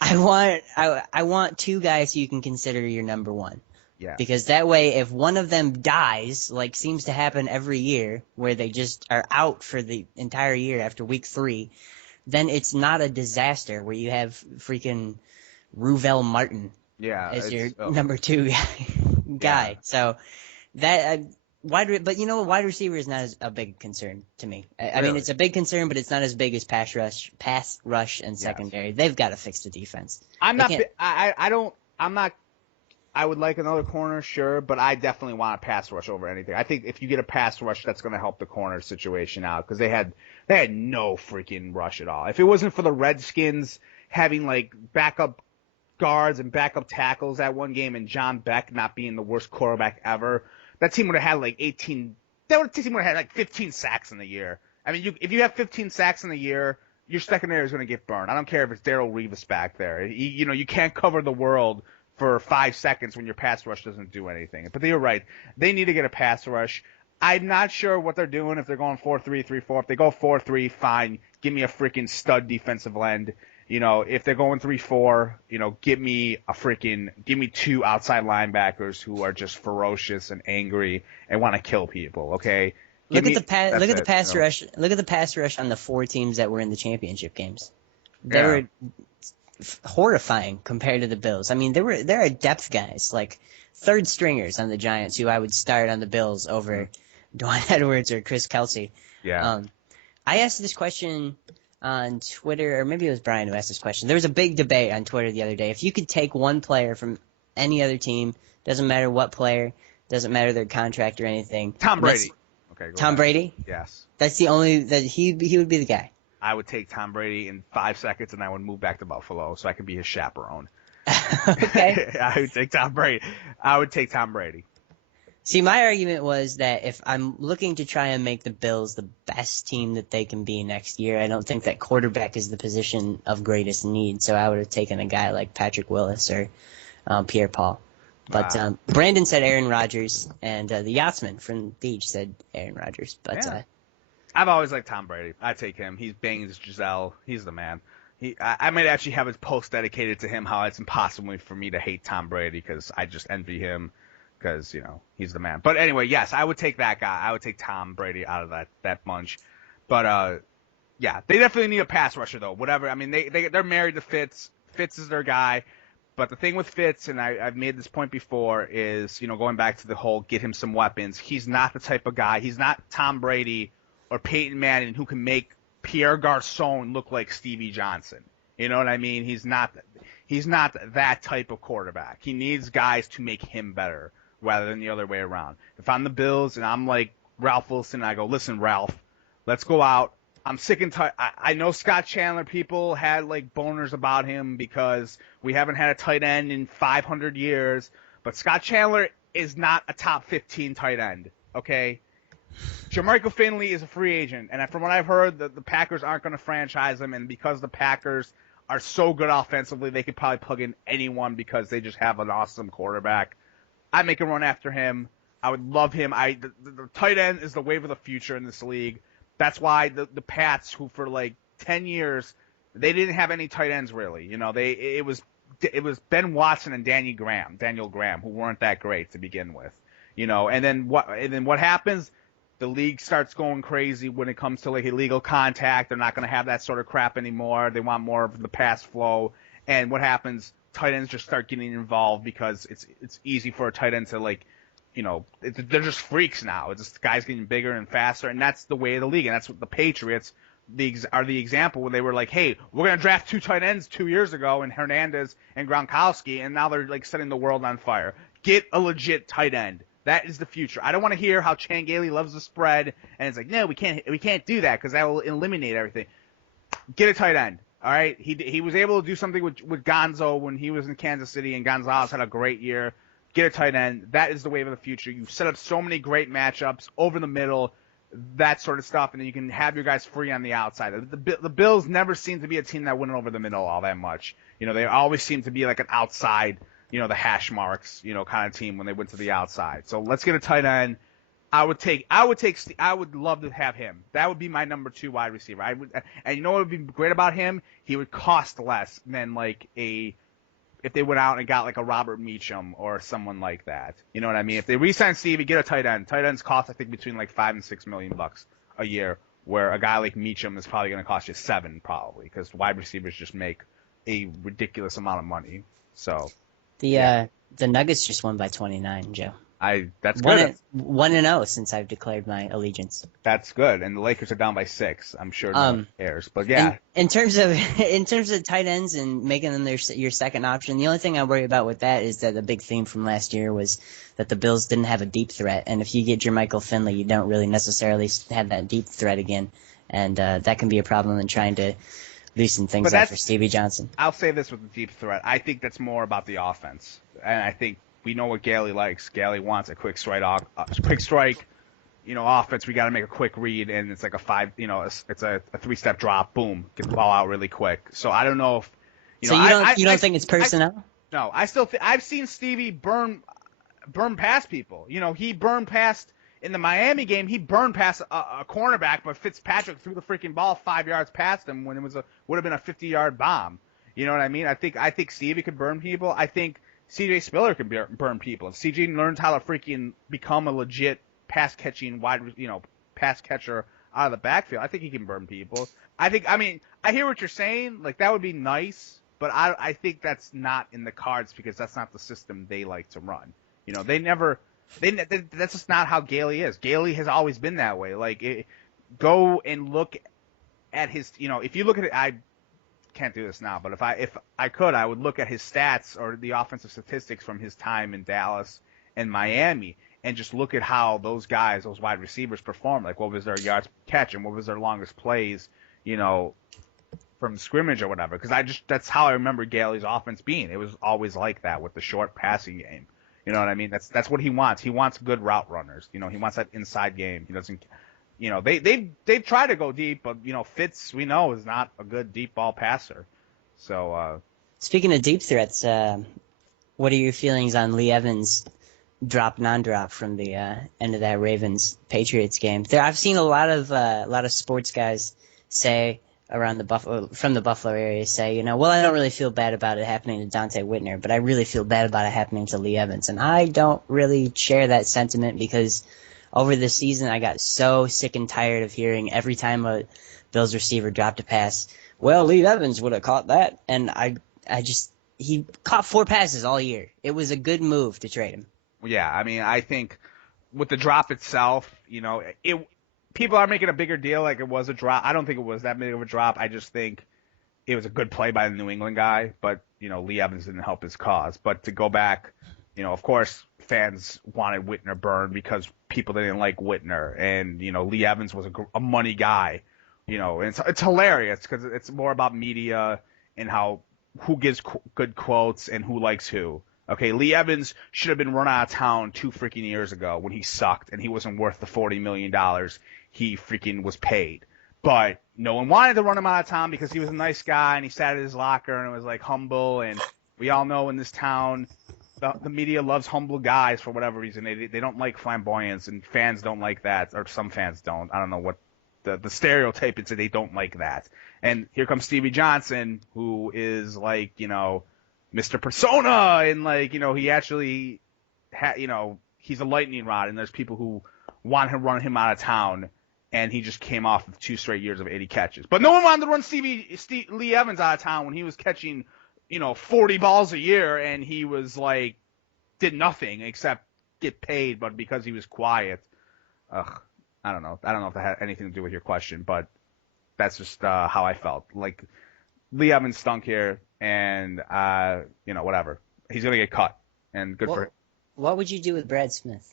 I want two guys who you can consider your number one. Yeah. Because that way, if one of them dies, like seems to happen every year, where they just are out for the entire year after week 3, then it's not a disaster where you have freaking Ruvel Martin as your number 2 guy. Yeah. So that but you know, wide receiver is not as a big concern to me. I mean, it's a big concern, but it's not as big as pass rush, and secondary. Yes. They've got to fix the defense. I would like another corner, sure, but I definitely want a pass rush over anything. I think if you get a pass rush, that's going to help the corner situation out because they had no freaking rush at all. If it wasn't for the Redskins having like backup guards and backup tackles that one game and John Beck not being the worst quarterback ever, that team would have had like 15 sacks in the year. I mean, if you have 15 sacks in the year, your secondary is going to get burned. I don't care if it's Darrelle Revis back there. You can't cover the world for 5 seconds when your pass rush doesn't do anything. But you're right. They need to get a pass rush. I'm not sure what they're doing if they're going 4-3, 3-4. If they go 4-3, fine. Give me a freaking stud defensive end. If they're going 3-4, give me 2 outside linebackers who are just ferocious and angry and want to kill people, okay? Look at the pass rush. Look at the pass rush on the 4 teams that were in the championship games. They were horrifying compared to the Bills. I mean, there are depth guys like third stringers on the Giants who I would start on the Bills over Dwayne Edwards or Chris Kelsey. Yeah. I asked this question on Twitter, or maybe it was Brian who asked this question. There was a big debate on Twitter the other day. If you could take one player from any other team, doesn't matter what player, doesn't matter their contract or anything. Tom Brady. Okay. Tom Brady? Yes. That's the only that he would be the guy. I would take Tom Brady in 5 seconds, and I would move back to Buffalo so I could be his chaperone. Okay. I would take Tom Brady. See, my argument was that if I'm looking to try and make the Bills the best team that they can be next year, I don't think that quarterback is the position of greatest need. So I would have taken a guy like Patrick Willis or Pierre-Paul. But wow. Brandon said Aaron Rodgers, and the Yachtsman from Beach said Aaron Rodgers. But I've always liked Tom Brady. I take him. He's banging Giselle. He's the man. I might actually have his post dedicated to him, how it's impossible for me to hate Tom Brady because I just envy him because, he's the man. But anyway, yes, I would take that guy. I would take Tom Brady out of that bunch. But, yeah, they definitely need a pass rusher, though. Whatever. I mean, they're married to Fitz. Fitz is their guy. But the thing with Fitz, and I've made this point before, is, going back to the whole get him some weapons. He's not the type of guy. He's not Tom Brady or Peyton Manning who can make Pierre Garçon look like Stevie Johnson. You know what I mean? He's not that type of quarterback. He needs guys to make him better rather than the other way around. If I'm the Bills and I'm like Ralph Wilson, I go, listen, Ralph, let's go out. I'm sick and tired. I know Scott Chandler, people had like boners about him because we haven't had a tight end in 500 years, but Scott Chandler is not a top 15 tight end, okay? Jermichael Finley is a free agent, and from what I've heard, the Packers aren't going to franchise him, and because the Packers are so good offensively, they could probably plug in anyone because they just have an awesome quarterback. I'd make a run after him. I would love him. The tight end is the wave of the future in this league. That's why the Pats, who for like 10 years, they didn't have any tight ends really. It was Ben Watson and Daniel Graham, who weren't that great to begin with. And then what happens? The league starts going crazy when it comes to like illegal contact. They're not going to have that sort of crap anymore. They want more of the pass flow. And what happens? Tight ends just start getting involved because it's easy for a tight end to like, they're just freaks now. It's just guys getting bigger and faster, and that's the way of the league. And that's what the Patriots are the example when they were like, hey, we're going to draft 2 tight ends 2 years ago, and Hernandez and Gronkowski, and now they're like setting the world on fire. Get a legit tight end. That is the future. I don't want to hear how Changeli loves the spread, and it's like, no, we can't do that because that will eliminate everything. Get a tight end. All right, he was able to do something with Gonzo when he was in Kansas City, and Gonzalez had a great year. Get a tight end. That is the wave of the future. You set up so many great matchups over the middle, that sort of stuff, and then you can have your guys free on the outside. The Bills never seem to be a team that went over the middle all that much. They always seem to be like an outside, the hash marks, kind of team when they went to the outside. So let's get a tight end. I would love to have him. That would be my number 2 wide receiver. And you know what would be great about him? He would cost less than like if they went out and got like a Robert Meacham or someone like that. You know what I mean? If they re-sign Stevie, get a tight end. Tight ends cost I think between like $5 and $6 million a year, where a guy like Meacham is probably going to cost you 7 probably, because wide receivers just make a ridiculous amount of money. So the Nuggets just won by 29, Joe. That's good. 1-0 since I've declared my allegiance. That's good, and the Lakers are down by 6. I'm sure no one cares, but yeah. In terms of tight ends and making them your second option, the only thing I worry about with that is that the big theme from last year was that the Bills didn't have a deep threat, and if you get Jermichael Finley, you don't really necessarily have that deep threat again, and that can be a problem in trying to loosen things up for Stevie Johnson. I'll say this with the deep threat. I think that's more about the offense, and I think we know what Galley likes. Galley wants a quick strike, offense. We got to make a quick read, and it's like it's a 3-step drop, boom, get the ball out really quick. So I don't know if you don't think it's personnel? No, I still I've seen Stevie burn past people. He burned past in the Miami game. He burned past a cornerback, but Fitzpatrick threw the freaking ball 5 yards past him when it would have been a 50-yard bomb. You know what I mean? I think Stevie could burn people. I think CJ Spiller can burn people. If CJ learns how to freaking become a legit pass catcher out of the backfield, I think he can burn people. I hear what you're saying. Like, that would be nice, but I think that's not in the cards because that's not the system they like to run. That's just not how Galley is. Galley has always been that way. Like, go and look at his, if you look at it, I can't do this now, but if I could, I would look at his stats or the offensive statistics from his time in Dallas and Miami and just look at how those wide receivers perform. Like, what was their yards catch and what was their longest plays, from scrimmage or whatever. Because that's how I remember Galley's offense being. It was always like that with the short passing game. You know what I mean? That's what he wants. He wants good route runners. He wants that inside game. He doesn't. They try to go deep, but Fitz, we know, is not a good deep ball passer. So speaking of deep threats, what are your feelings on Lee Evans' non-drop from the end of that Ravens Patriots game? I've seen a lot of sports guys say around from the Buffalo area say, well, I don't really feel bad about it happening to Dante Whitner, but I really feel bad about it happening to Lee Evans, and I don't really share that sentiment because over the season, I got so sick and tired of hearing every time a Bills receiver dropped a pass, well, Lee Evans would have caught that. And he caught 4 passes all year. It was a good move to trade him. Yeah, I think with the drop itself, people are making a bigger deal like it was a drop. I don't think it was that big of a drop. I just think it was a good play by the New England guy, but, Lee Evans didn't help his cause. But to go back, of course, fans wanted Whitner burned because people didn't like Whitner, and Lee Evans was a money guy, and it's hilarious because it's more about media and who gives good quotes and who likes who. Okay, Lee Evans should have been run out of town 2 freaking years ago when he sucked and he wasn't worth the $40 million he freaking was paid. But no one wanted to run him out of town because he was a nice guy and he sat at his locker and it was like humble, and we all know in this town the media loves humble guys for whatever reason. They don't like flamboyance, and fans don't like that, or some fans don't. I don't know what the stereotype is that they don't like that. And here comes Stevie Johnson, who is like, Mr. Persona, and like, he actually, he's a lightning rod, and there's people who want to run him out of town, and he just came off of 2 straight years of 80 catches. But no one wanted to run Lee Evans out of town when he was catching 40 balls a year, and he was like, did nothing except get paid, but because he was quiet. I don't know if that had anything to do with your question, but that's just how I felt. Like, Lee Evans stunk here, and whatever. He's gonna get cut, and good for him. What would you do with Brad Smith?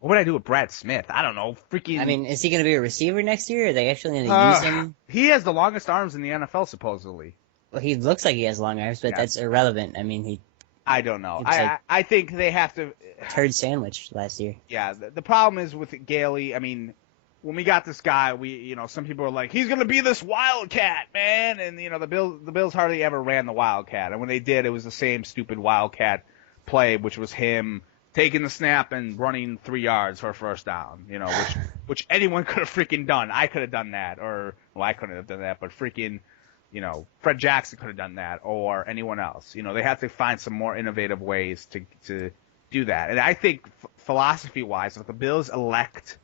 What would I do with Brad Smith? I don't know. Freaking. Is he gonna be a receiver next year? Or are they actually gonna use him? He has the longest arms in the NFL, supposedly. Well, he looks like he has long arms, but that's irrelevant. I don't know. I think they have to. Turd sandwich last year. Yeah, the problem is with Galley. When we got this guy, some people are like, he's gonna be this wildcat, man, and the Bills hardly ever ran the wildcat, and when they did, it was the same stupid wildcat play, which was him taking the snap and running 3 yards for a first down, which anyone could have freaking done. I could have done that, I couldn't have done that, but freaking, Fred Jackson could have done that, or anyone else. They have to find some more innovative ways to do that. And I think philosophy-wise, if the Bills elect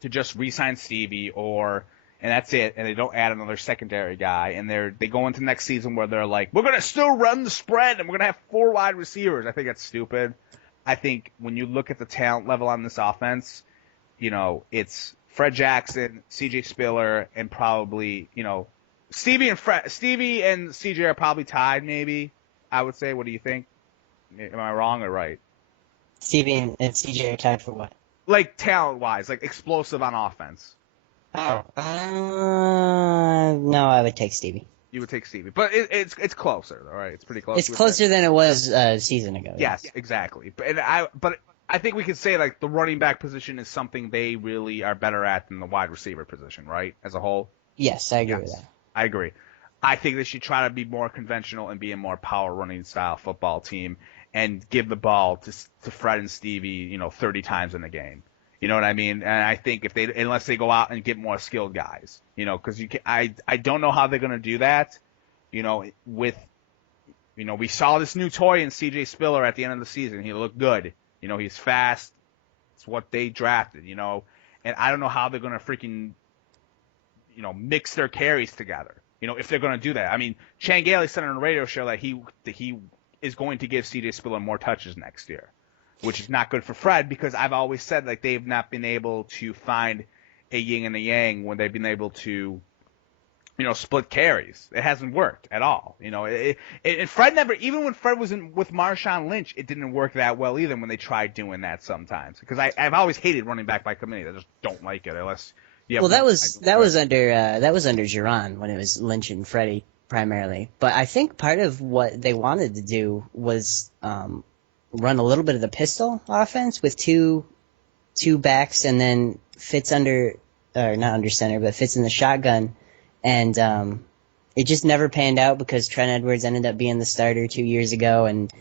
to just re-sign Stevie and that's it, and they don't add another secondary guy, and they go into next season where they're like, we're going to still run the spread, and we're going to have 4 wide receivers. I think that's stupid. I think when you look at the talent level on this offense, it's Fred Jackson, CJ Spiller, and probably, Stevie and CJ are probably tied, maybe, I would say. What do you think? Am I wrong or right? Stevie and CJ are tied for what? Like, talent-wise, like explosive on offense. Oh, no, I would take Stevie. You would take Stevie, but it's closer, all right? It's pretty close. It's closer than it was a season ago. Yes, exactly. But I think we could say like the running back position is something they really are better at than the wide receiver position, right? As a whole. Yes, I agree with that. I agree. I think they should try to be more conventional and be a more power running style football team and give the ball to Fred and Stevie, 30 times in the game. You know what I mean? And I think unless they go out and get more skilled guys, because I don't know how they're going to do that, we saw this new toy in CJ Spiller at the end of the season. He looked good. He's fast. It's what they drafted, and I don't know how they're going to freaking, mix their carries together, if they're going to do that. I mean, Chan Gailey said on a radio show that he is going to give CJ Spiller more touches next year, which is not good for Fred because I've always said like they've not been able to find a yin and a yang when they've been able to, split carries. It hasn't worked at all. And Fred never, even when Fred was with Marshawn Lynch, it didn't work that well either when they tried doing that sometimes. Because I've always hated running back by committee. I just don't like it unless you have. Well, that was under Giron when it was Lynch and Freddie primarily. But I think part of what they wanted to do was run a little bit of the pistol offense with two backs, and then Fitz not under center, but Fitz in the shotgun, and it just never panned out because Trent Edwards ended up being the starter 2 years ago, and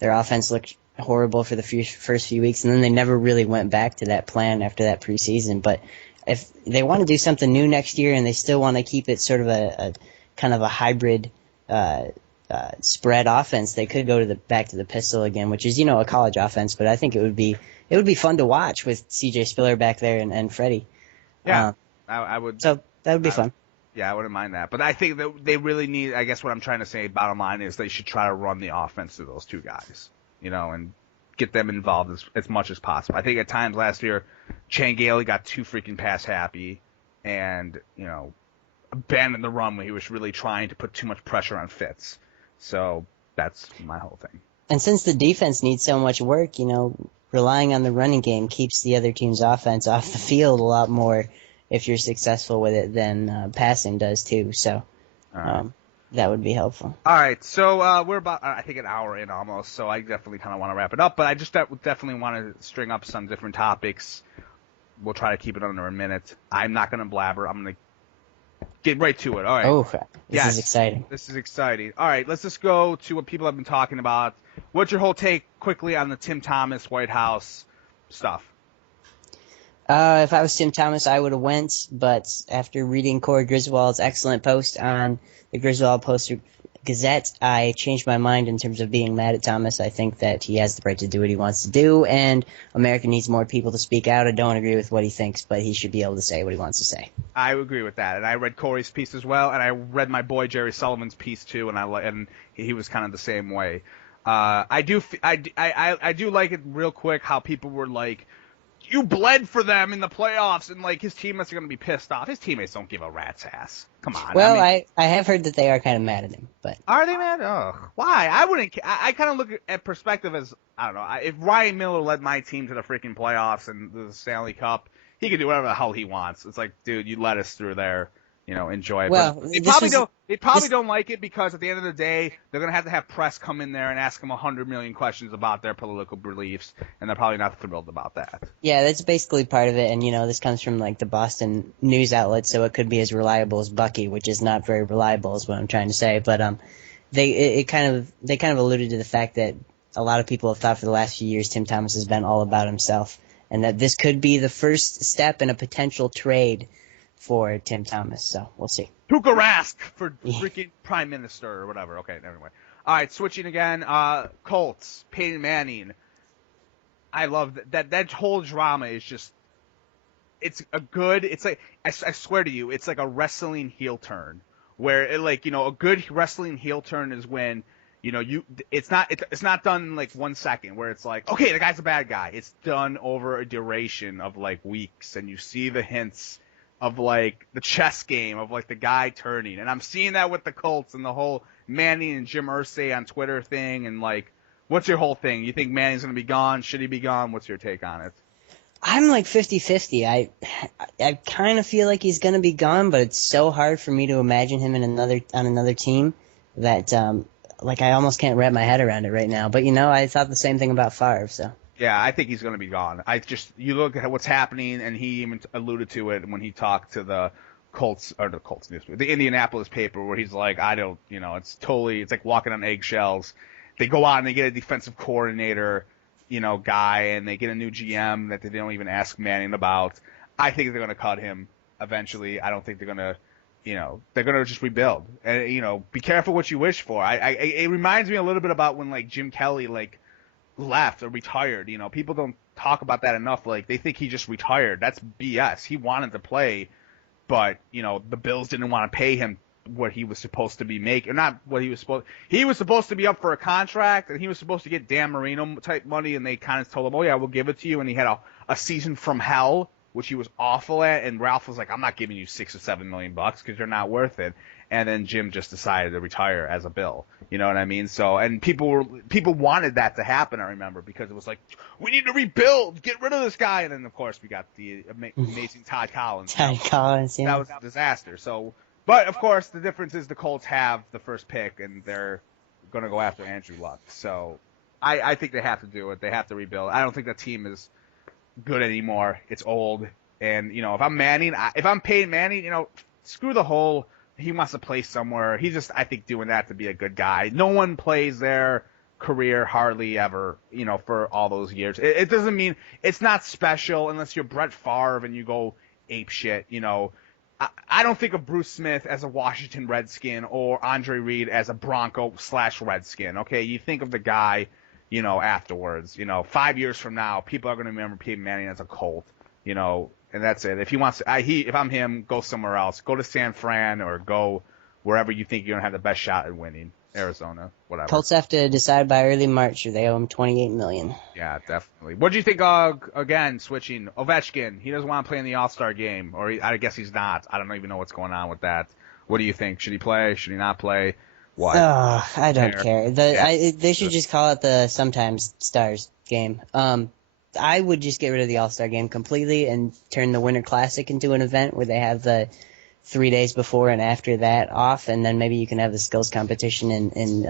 their offense looked horrible for the first few weeks, and then they never really went back to that plan after that preseason. But if they want to do something new next year and they still want to keep it sort of a kind of a hybrid spread offense, they could go back to the pistol again, which is a college offense. But I think it would be fun to watch with CJ Spiller back there and Freddie. Yeah, I would. So that would be fun. Yeah, I wouldn't mind that. But I think that they really need. I guess what I'm trying to say, bottom line, is they should try to run the offense through those two guys, and get them involved as much as possible. I think at times last year, Chan Gailey got too freaking pass happy, and abandoned the run when he was really trying to put too much pressure on Fitz. So that's my whole thing. And since the defense needs so much work, relying on the running game keeps the other team's offense off the field a lot more if you're successful with it than passing does too. So that would be helpful. All right. So we're about, I think, an hour in almost. So I definitely kind of want to wrap it up. But I just definitely want to string up some different topics. We'll try to keep it under a minute. I'm not going to blabber. I'm going to get right to it. All right. Oh, this is exciting. This is exciting. All right, let's just go to what people have been talking about. What's your whole take quickly on the Tim Thomas White House stuff? If I was Tim Thomas, I would have went, but after reading Corey Griswold's excellent post on the Griswold Post-Gazette, I changed my mind in terms of being mad at Thomas. I think that he has the right to do what he wants to do, and America needs more people to speak out. I don't agree with what he thinks, but he should be able to say what he wants to say. I agree with that, and I read Corey's piece as well, and I read my boy Jerry Sullivan's piece too, and he was kind of the same way. I do like it real quick how people were like, you bled for them in the playoffs, and like his teammates are going to be pissed off. His teammates don't give a rat's ass. Come on. Well, I have heard that they are kind of mad at him, but are they mad? Oh, why? I wouldn't. I kind of look at perspective as, I don't know. If Ryan Miller led my team to the freaking playoffs and the Stanley Cup, he could do whatever the hell he wants. It's like, dude, you led us through there. Enjoy it. Well, but they probably don't like it because at the end of the day, they're going to have press come in there and ask them 100 million questions about their political beliefs, and they're probably not thrilled about that. Yeah, that's basically part of it, and this comes from like the Boston news outlet, so it could be as reliable as Bucky, which is not very reliable, is what I'm trying to say. But they kind of alluded to the fact that a lot of people have thought for the last few years Tim Thomas has been all about himself, and that this could be the first step in a potential trade for Tim Thomas. So we'll see. Tuukka Rask for freaking prime minister or whatever. Okay, anyway. All right, switching again. Colts, Peyton Manning. I love that whole drama is just. It's like I swear to you, it's like a wrestling heel turn where a good wrestling heel turn is when it's not done in like 1 second where it's like, okay, the guy's a bad guy. It's done over a duration of like weeks, and you see the hints of like the chess game of like the guy turning, and I'm seeing that with the Colts and the whole Manning and Jim Irsay on Twitter thing. And like, what's your whole thing? You think Manning's gonna be gone? Should he be gone? What's your take on it? I'm like 50-50. I kind of feel like he's going to be gone, but it's so hard for me to imagine him on another team that like I almost can't wrap my head around it right now. But I thought the same thing about Favre. So yeah, I think he's going to be gone. You look at what's happening, and he even alluded to it when he talked to the Colts newspaper, the Indianapolis paper, where he's like, I don't, it's like walking on eggshells. They go out and they get a defensive coordinator. Guy, and they get a new GM that they don't even ask Manning about. I think they're going to cut him eventually. I don't think they're going to, they're going to just rebuild. And, be careful what you wish for. It reminds me a little bit about when, like, Jim Kelly, like, left or retired. People don't talk about that enough. Like, they think he just retired. That's BS. He wanted to play, but, the Bills didn't want to pay him what he was supposed to be making, or not what he was supposed to be up for a contract, and he was supposed to get Dan Marino type money, and they kind of told him, oh yeah, we'll give it to you, and he had a season from hell, which he was awful at, and Ralph was like, I'm not giving you $6 or $7 million because you're not worth it. And then Jim just decided to retire as a Bill. You know what I mean? So, and people wanted that to happen, I remember, because it was like, we need to rebuild, get rid of this guy. And then of course we got the amazing Todd Collins. Todd Collins, yeah. That was a disaster. So, but of course the difference is the Colts have the first pick and they're going to go after Andrew Luck. So I think they have to do it. They have to rebuild. I don't think that team is good anymore. It's old. And, if I'm Manning, if I'm Peyton Manning, screw the whole, he wants to play somewhere. He's just, I think, doing that to be a good guy. No one plays their career hardly ever, for all those years. It doesn't mean, it's not special unless you're Brett Favre and you go ape shit, I don't think of Bruce Smith as a Washington Redskin or Andre Reed as a Bronco/Redskin, okay? You think of the guy, afterwards. 5 years from now, people are going to remember Peyton Manning as a Colt, and that's it. If he wants to, if I'm him, go somewhere else. Go to San Fran or go wherever you think you're going to have the best shot at winning. Arizona, whatever. Colts have to decide by early March or they owe him $28 million. Yeah, definitely. What do you think, again, switching, Ovechkin, he doesn't want to play in the All-Star game, or I guess he's not. I don't even know what's going on with that. What do you think? Should he play? Should he not play? What? I don't care. They should just call it the Sometimes Stars game. I would just get rid of the All-Star game completely and turn the Winter Classic into an event where they have the 3 days before and after that off, and then maybe you can have the skills competition in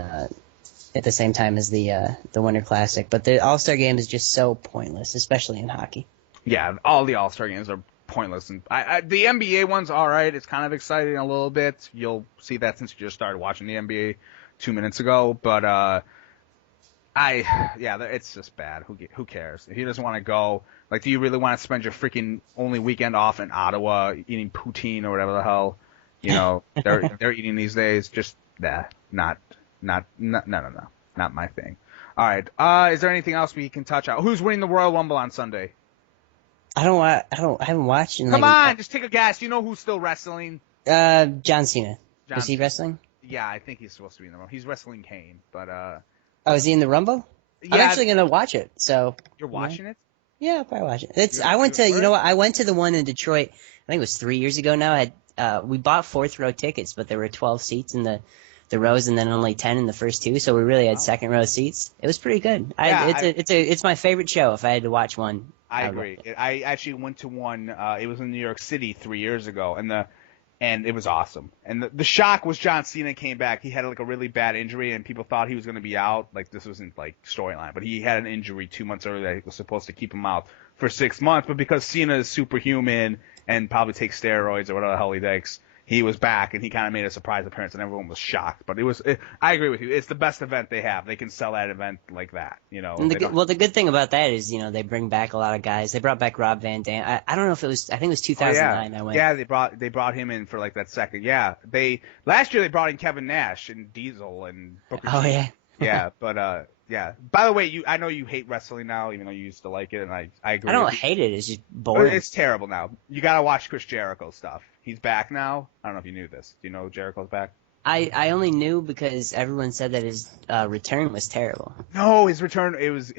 at the same time as the Winter Classic. But the All-Star game is just so pointless, especially in hockey. Yeah, all the All-Star games are pointless. And the NBA one's all right. It's kind of exciting a little bit. You'll see that since you just started watching the NBA 2 minutes ago. But it's just bad. Who cares? If he doesn't want to go, like, do you really want to spend your freaking only weekend off in Ottawa eating poutine or whatever the hell, they're eating these days? Just not my thing. All right. Is there anything else we can touch on? Who's winning the Royal Rumble on Sunday? I haven't watched. Come on, just take a guess. You know who's still wrestling? John Cena. Is he wrestling? Yeah, I think he's supposed to be in the Rumble. He's wrestling Kane, but Oh, is he in the Rumble? Yeah, I'm actually gonna watch it. So you're watching it? Yeah, I'll probably watch it. I went to the one in Detroit. I think it was 3 years ago now. We bought fourth row tickets, but there were 12 seats in the rows, and then only 10 in the first two. So we really had second row seats. It was pretty good. It's my favorite show. If I had to watch one, I agree. I actually went to one. It was in New York City 3 years ago, and it was awesome. And the shock was John Cena came back. He had like a really bad injury, and people thought he was going to be out. Like, this wasn't like storyline, but he had an injury 2 months earlier that was supposed to keep him out for 6 months, but because Cena is superhuman and probably takes steroids or whatever the hell he takes, he was back and he kind of made a surprise appearance and everyone was shocked. But I agree with you. It's the best event they have. They can sell that event like that, you know. And the good thing about that is, you know, they bring back a lot of guys. They brought back Rob Van Dam. I don't know if it was, I think it was 2009. Oh, yeah. I went. Yeah, they brought him in for like that second. Yeah, last year they brought in Kevin Nash and Diesel and Booker T. Yeah. Yeah, but yeah. By the way, I know you hate wrestling now, even though you used to like it, and I agree. I don't hate it. It's just boring. It's terrible now. You gotta watch Chris Jericho stuff. He's back now. I don't know if you knew this. Do you know Jericho's back? I only knew because everyone said that his return was terrible. No, his return it was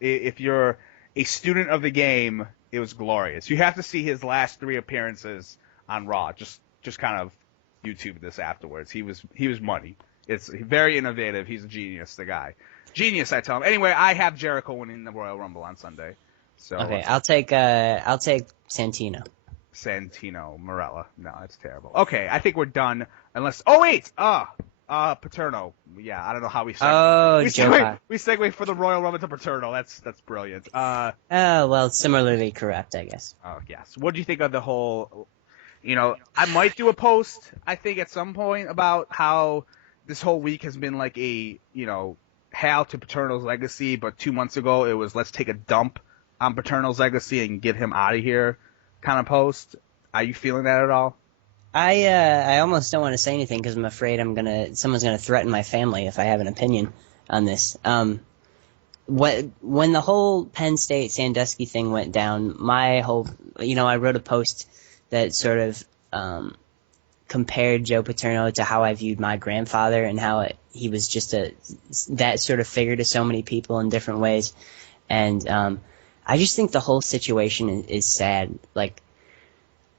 if you're a student of the game, it was glorious. You have to see his last 3 appearances on Raw. Just kind of YouTube this afterwards. He was money. It's very innovative. He's a genius, the guy. Genius, I tell him. Anyway, I have Jericho winning the Royal Rumble on Sunday. So okay, I'll take Santino. Santino Marella. No, that's terrible. Okay, I think we're done. Unless Paterno. Yeah, I don't know how we segue. We segue for the Royal Rumble to Paterno. That's brilliant. Well, similarly correct, I guess. Oh yes. What do you think of the whole? You know, I might do a post. I think at some point about how this whole week has been like a, you know, hail to Paterno's legacy, but 2 months ago it was let's take a dump on Paterno's legacy and get him out of here kind of post. Are you feeling that at all? I almost don't want to say anything because I'm afraid someone's gonna threaten my family if I have an opinion on this. When the whole Penn State Sandusky thing went down, I wrote a post that sort of compared Joe Paterno to how I viewed my grandfather and how he was just that sort of figure to so many people in different ways. And I just think the whole situation is sad. Like,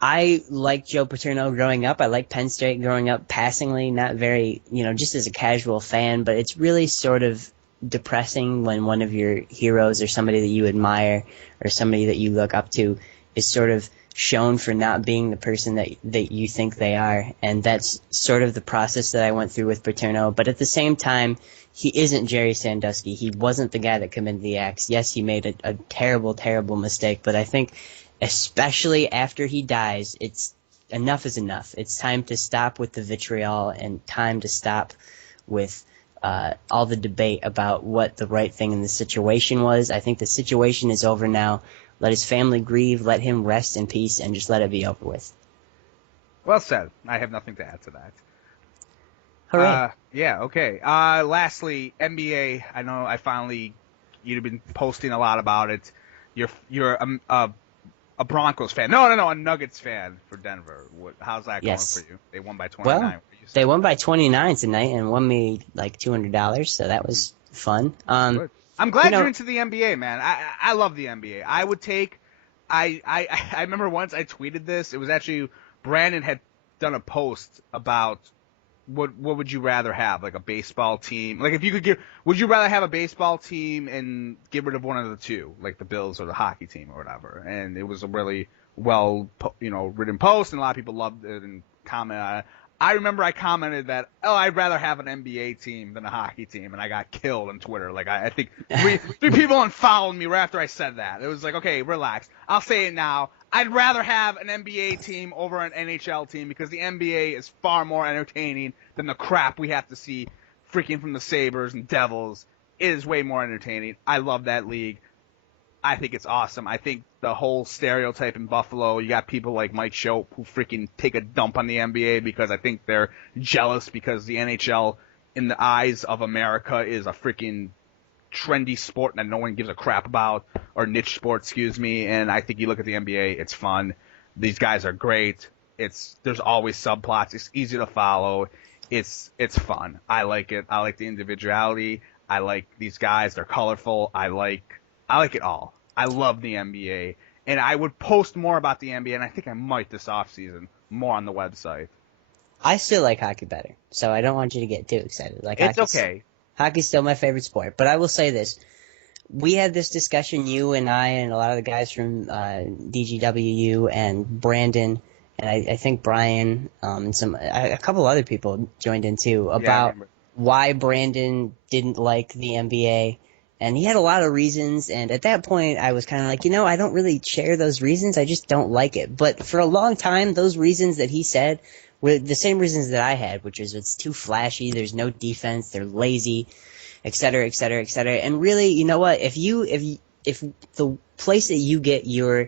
I liked Joe Paterno growing up. I liked Penn State growing up passingly, not very, just as a casual fan, but it's really sort of depressing when one of your heroes or somebody that you admire or somebody that you look up to is sort of shown for not being the person that you think they are. And that's sort of the process that I went through with Paterno. But at the same time, he isn't Jerry Sandusky. He wasn't the guy that committed the acts. Yes, he made a terrible, terrible mistake, but I think especially after he dies, enough is enough. It's time to stop with the vitriol and time to stop with all the debate about what the right thing in the situation was. I think the situation is over now. Let his family grieve, let him rest in peace, and just let it be over with. Well said. I have nothing to add to that. Hooray. Yeah, okay. Lastly, NBA. I know you've been posting a lot about it. You're a Broncos fan. No, a Nuggets fan for Denver. How's that going for you? They won by 29. Well, they won by 29 tonight and won me like $200, so that was fun. Good. I'm glad you're into the NBA, man. I love the NBA. I would take I remember once I tweeted this. It was actually Brandon had done a post about what would you rather have, like a baseball team? Like if you could would you rather have a baseball team and get rid of one of the two, like the Bills or the hockey team or whatever? And it was a really well, written post, and a lot of people loved it and commented on it. I remember I commented that, I'd rather have an NBA team than a hockey team, and I got killed on Twitter. Like, I think three people unfollowed me right after I said that. It was like, okay, relax. I'll say it now. I'd rather have an NBA team over an NHL team because the NBA is far more entertaining than the crap we have to see freaking from the Sabres and Devils. It is way more entertaining. I love that league. I think it's awesome. I think the whole stereotype in Buffalo, you got people like Mike Schopp who freaking take a dump on the NBA because I think they're jealous because the NHL, in the eyes of America, is a freaking trendy sport that no one gives a crap about, or niche sport, excuse me. And I think you look at the NBA, it's fun. These guys are great. There's always subplots. It's easy to follow. It's fun. I like it. I like the individuality. I like these guys. They're colorful. I like it all. I love the NBA, and I would post more about the NBA, and I think I might this offseason, more on the website. I still like hockey better, so I don't want you to get too excited. It's okay. Hockey's still my favorite sport, but I will say this. We had this discussion, you and I and a lot of the guys from DGWU and Brandon, and I think Brian, and a couple other people joined in too, about why Brandon didn't like the NBA And he had a lot of reasons, and at that point, I was kind of like, I don't really share those reasons. I just don't like it. But for a long time, those reasons that he said were the same reasons that I had, which is it's too flashy, there's no defense, they're lazy, et cetera, et cetera, et cetera. And really, you know what? If the place that you get your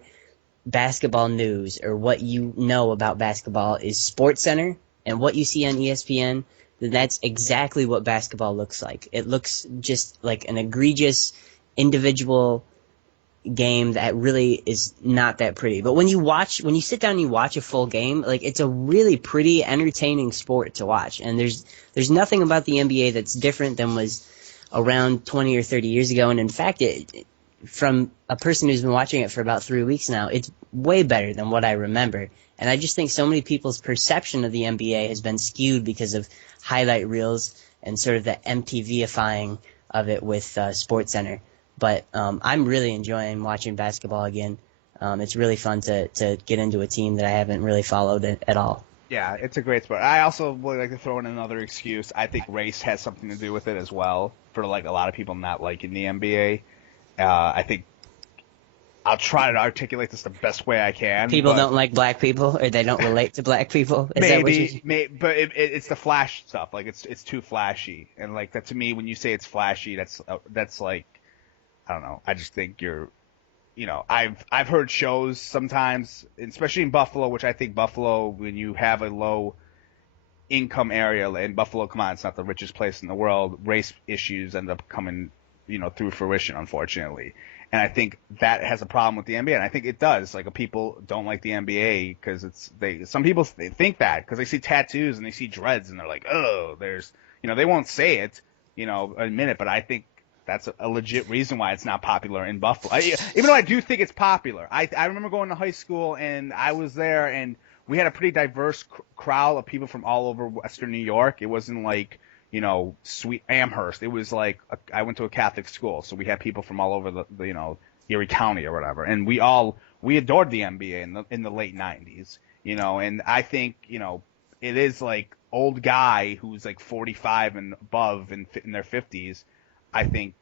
basketball news or what you know about basketball is SportsCenter and what you see on ESPN, then that's exactly what basketball looks like. It looks just like an egregious individual game that really is not that pretty. But when you sit down and you watch a full game, like it's a really pretty, entertaining sport to watch. And there's nothing about the NBA that's different than was around 20 or 30 years ago. And in fact, from a person who's been watching it for about 3 weeks now, it's way better than what I remember. And I just think so many people's perception of the NBA has been skewed because of highlight reels and sort of the MTV-ifying of it with SportsCenter. But I'm really enjoying watching basketball again. It's really fun to get into a team that I haven't really followed at all. Yeah, it's a great sport. I also would like to throw in another excuse. I think race has something to do with it as well, for like a lot of people not liking the NBA. I think I'll try to articulate this the best way I can. People don't like black people, or they don't relate to black people. Is that what but it's the flash stuff. Like it's too flashy, and like that to me, when you say it's flashy, that's like, I don't know. I just think I've heard shows sometimes, especially in Buffalo, which I think Buffalo, when you have a low income area, and Buffalo, come on, it's not the richest place in the world, race issues end up coming through fruition, unfortunately. And I think that has a problem with the NBA, and I think it does. Like, people don't like the NBA because some people think that because they see tattoos and they see dreads and they're like, oh, they won't say it, admit it, but I think that's a legit reason why it's not popular in Buffalo. Even though I do think it's popular. I remember going to high school and I was there and we had a pretty diverse crowd of people from all over Western New York. It wasn't like, sweet Amherst. It was like I went to a Catholic school, so we had people from all over the Erie County or whatever, and we adored the NBA in the late '90s, and I think it is like old guy who's like 45 and above and in their 50s. I think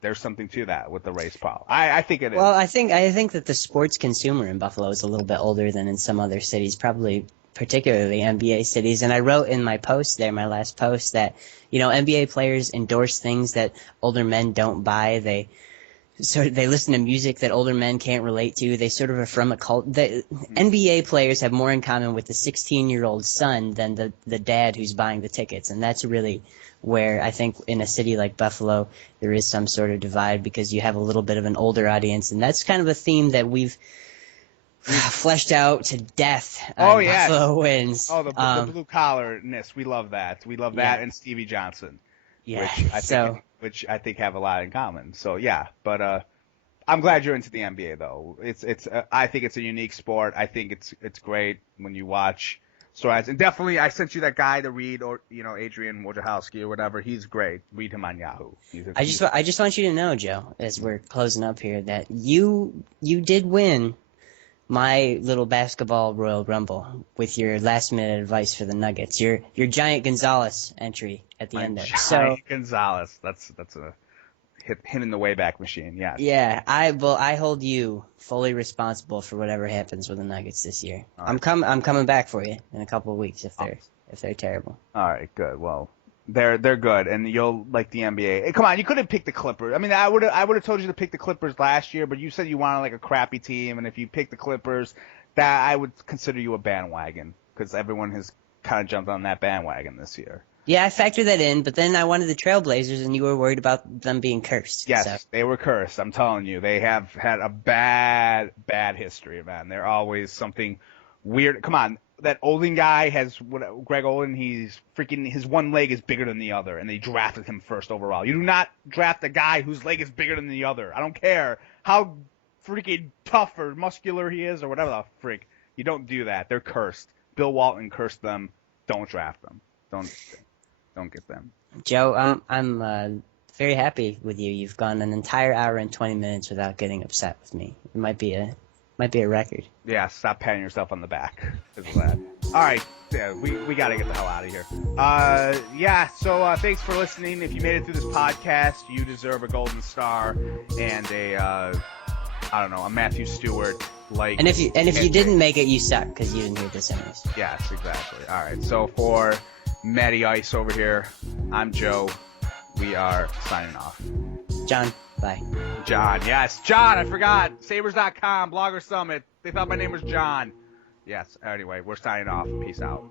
there's something to that with the race problem. I think it is. Well, I think that the sports consumer in Buffalo is a little bit older than in some other cities, probably particularly NBA cities. And I wrote in my post there, my last post, that NBA players endorse things that older men don't buy. They listen to music that older men can't relate to. They sort of are from a cult. NBA players have more in common with the 16-year-old son than the dad who's buying the tickets, and that's really where I think in a city like Buffalo there is some sort of divide, because you have a little bit of an older audience, and that's kind of a theme that we've fleshed out to death. Yeah, Buffalo wins. Oh, the blue collarness, we love that. We love that, and Stevie Johnson. Yeah, which I think have a lot in common. So yeah, but I'm glad you're into the NBA though. I think it's a unique sport. I think it's great when you watch storylines. And definitely, I sent you that guy to read, or Adrian Wojciechowski or whatever. He's great. Read him on Yahoo. I just want you to know, Joe, as we're closing up here, that you did win my little basketball Royal Rumble with your last minute advice for the Nuggets. Your Giant Gonzalez entry at the end there. Giant Gonzalez. That's a hit in the Wayback Machine. Yeah. Yeah. I hold you fully responsible for whatever happens with the Nuggets this year. Right. I'm coming back for you in a couple of weeks if they're terrible. All right. Good. Well, they're good, and you'll like the NBA. Hey, come on, you couldn't pick the Clippers. I mean, I would have told you to pick the Clippers last year, but you said you wanted like a crappy team, and if you picked the Clippers, that I would consider you a bandwagon, because everyone has kind of jumped on that bandwagon this year. Yeah, I factored that in, but then I wanted the Trailblazers, and you were worried about them being cursed. Yes, so. They were cursed. I'm telling you, they have had a bad history, man. They're always something weird. Come on. That Olden guy Greg Olden, his one leg is bigger than the other, and they drafted him first overall. You do not draft a guy whose leg is bigger than the other. I don't care how freaking tough or muscular he is or whatever the freak. You don't do that. They're cursed. Bill Walton cursed them. Don't draft them. Don't get them. Joe, I'm very happy with you. You've gone an entire hour and 20 minutes without getting upset with me. It might be a record. Yeah, stop patting yourself on the back. All right. Yeah, we got to get the hell out of here. So thanks for listening. If you made it through this podcast, you deserve a golden star and a Matthew Stewart And if you didn't make it, you suck because you didn't hear this anyways. Yes, exactly. All right. So for Matty Ice over here, I'm Joe. We are signing off. John, bye. John, yes. John, I forgot. Sabres.com, Blogger Summit. They thought my name was John. Yes. Anyway, we're signing off. Peace out.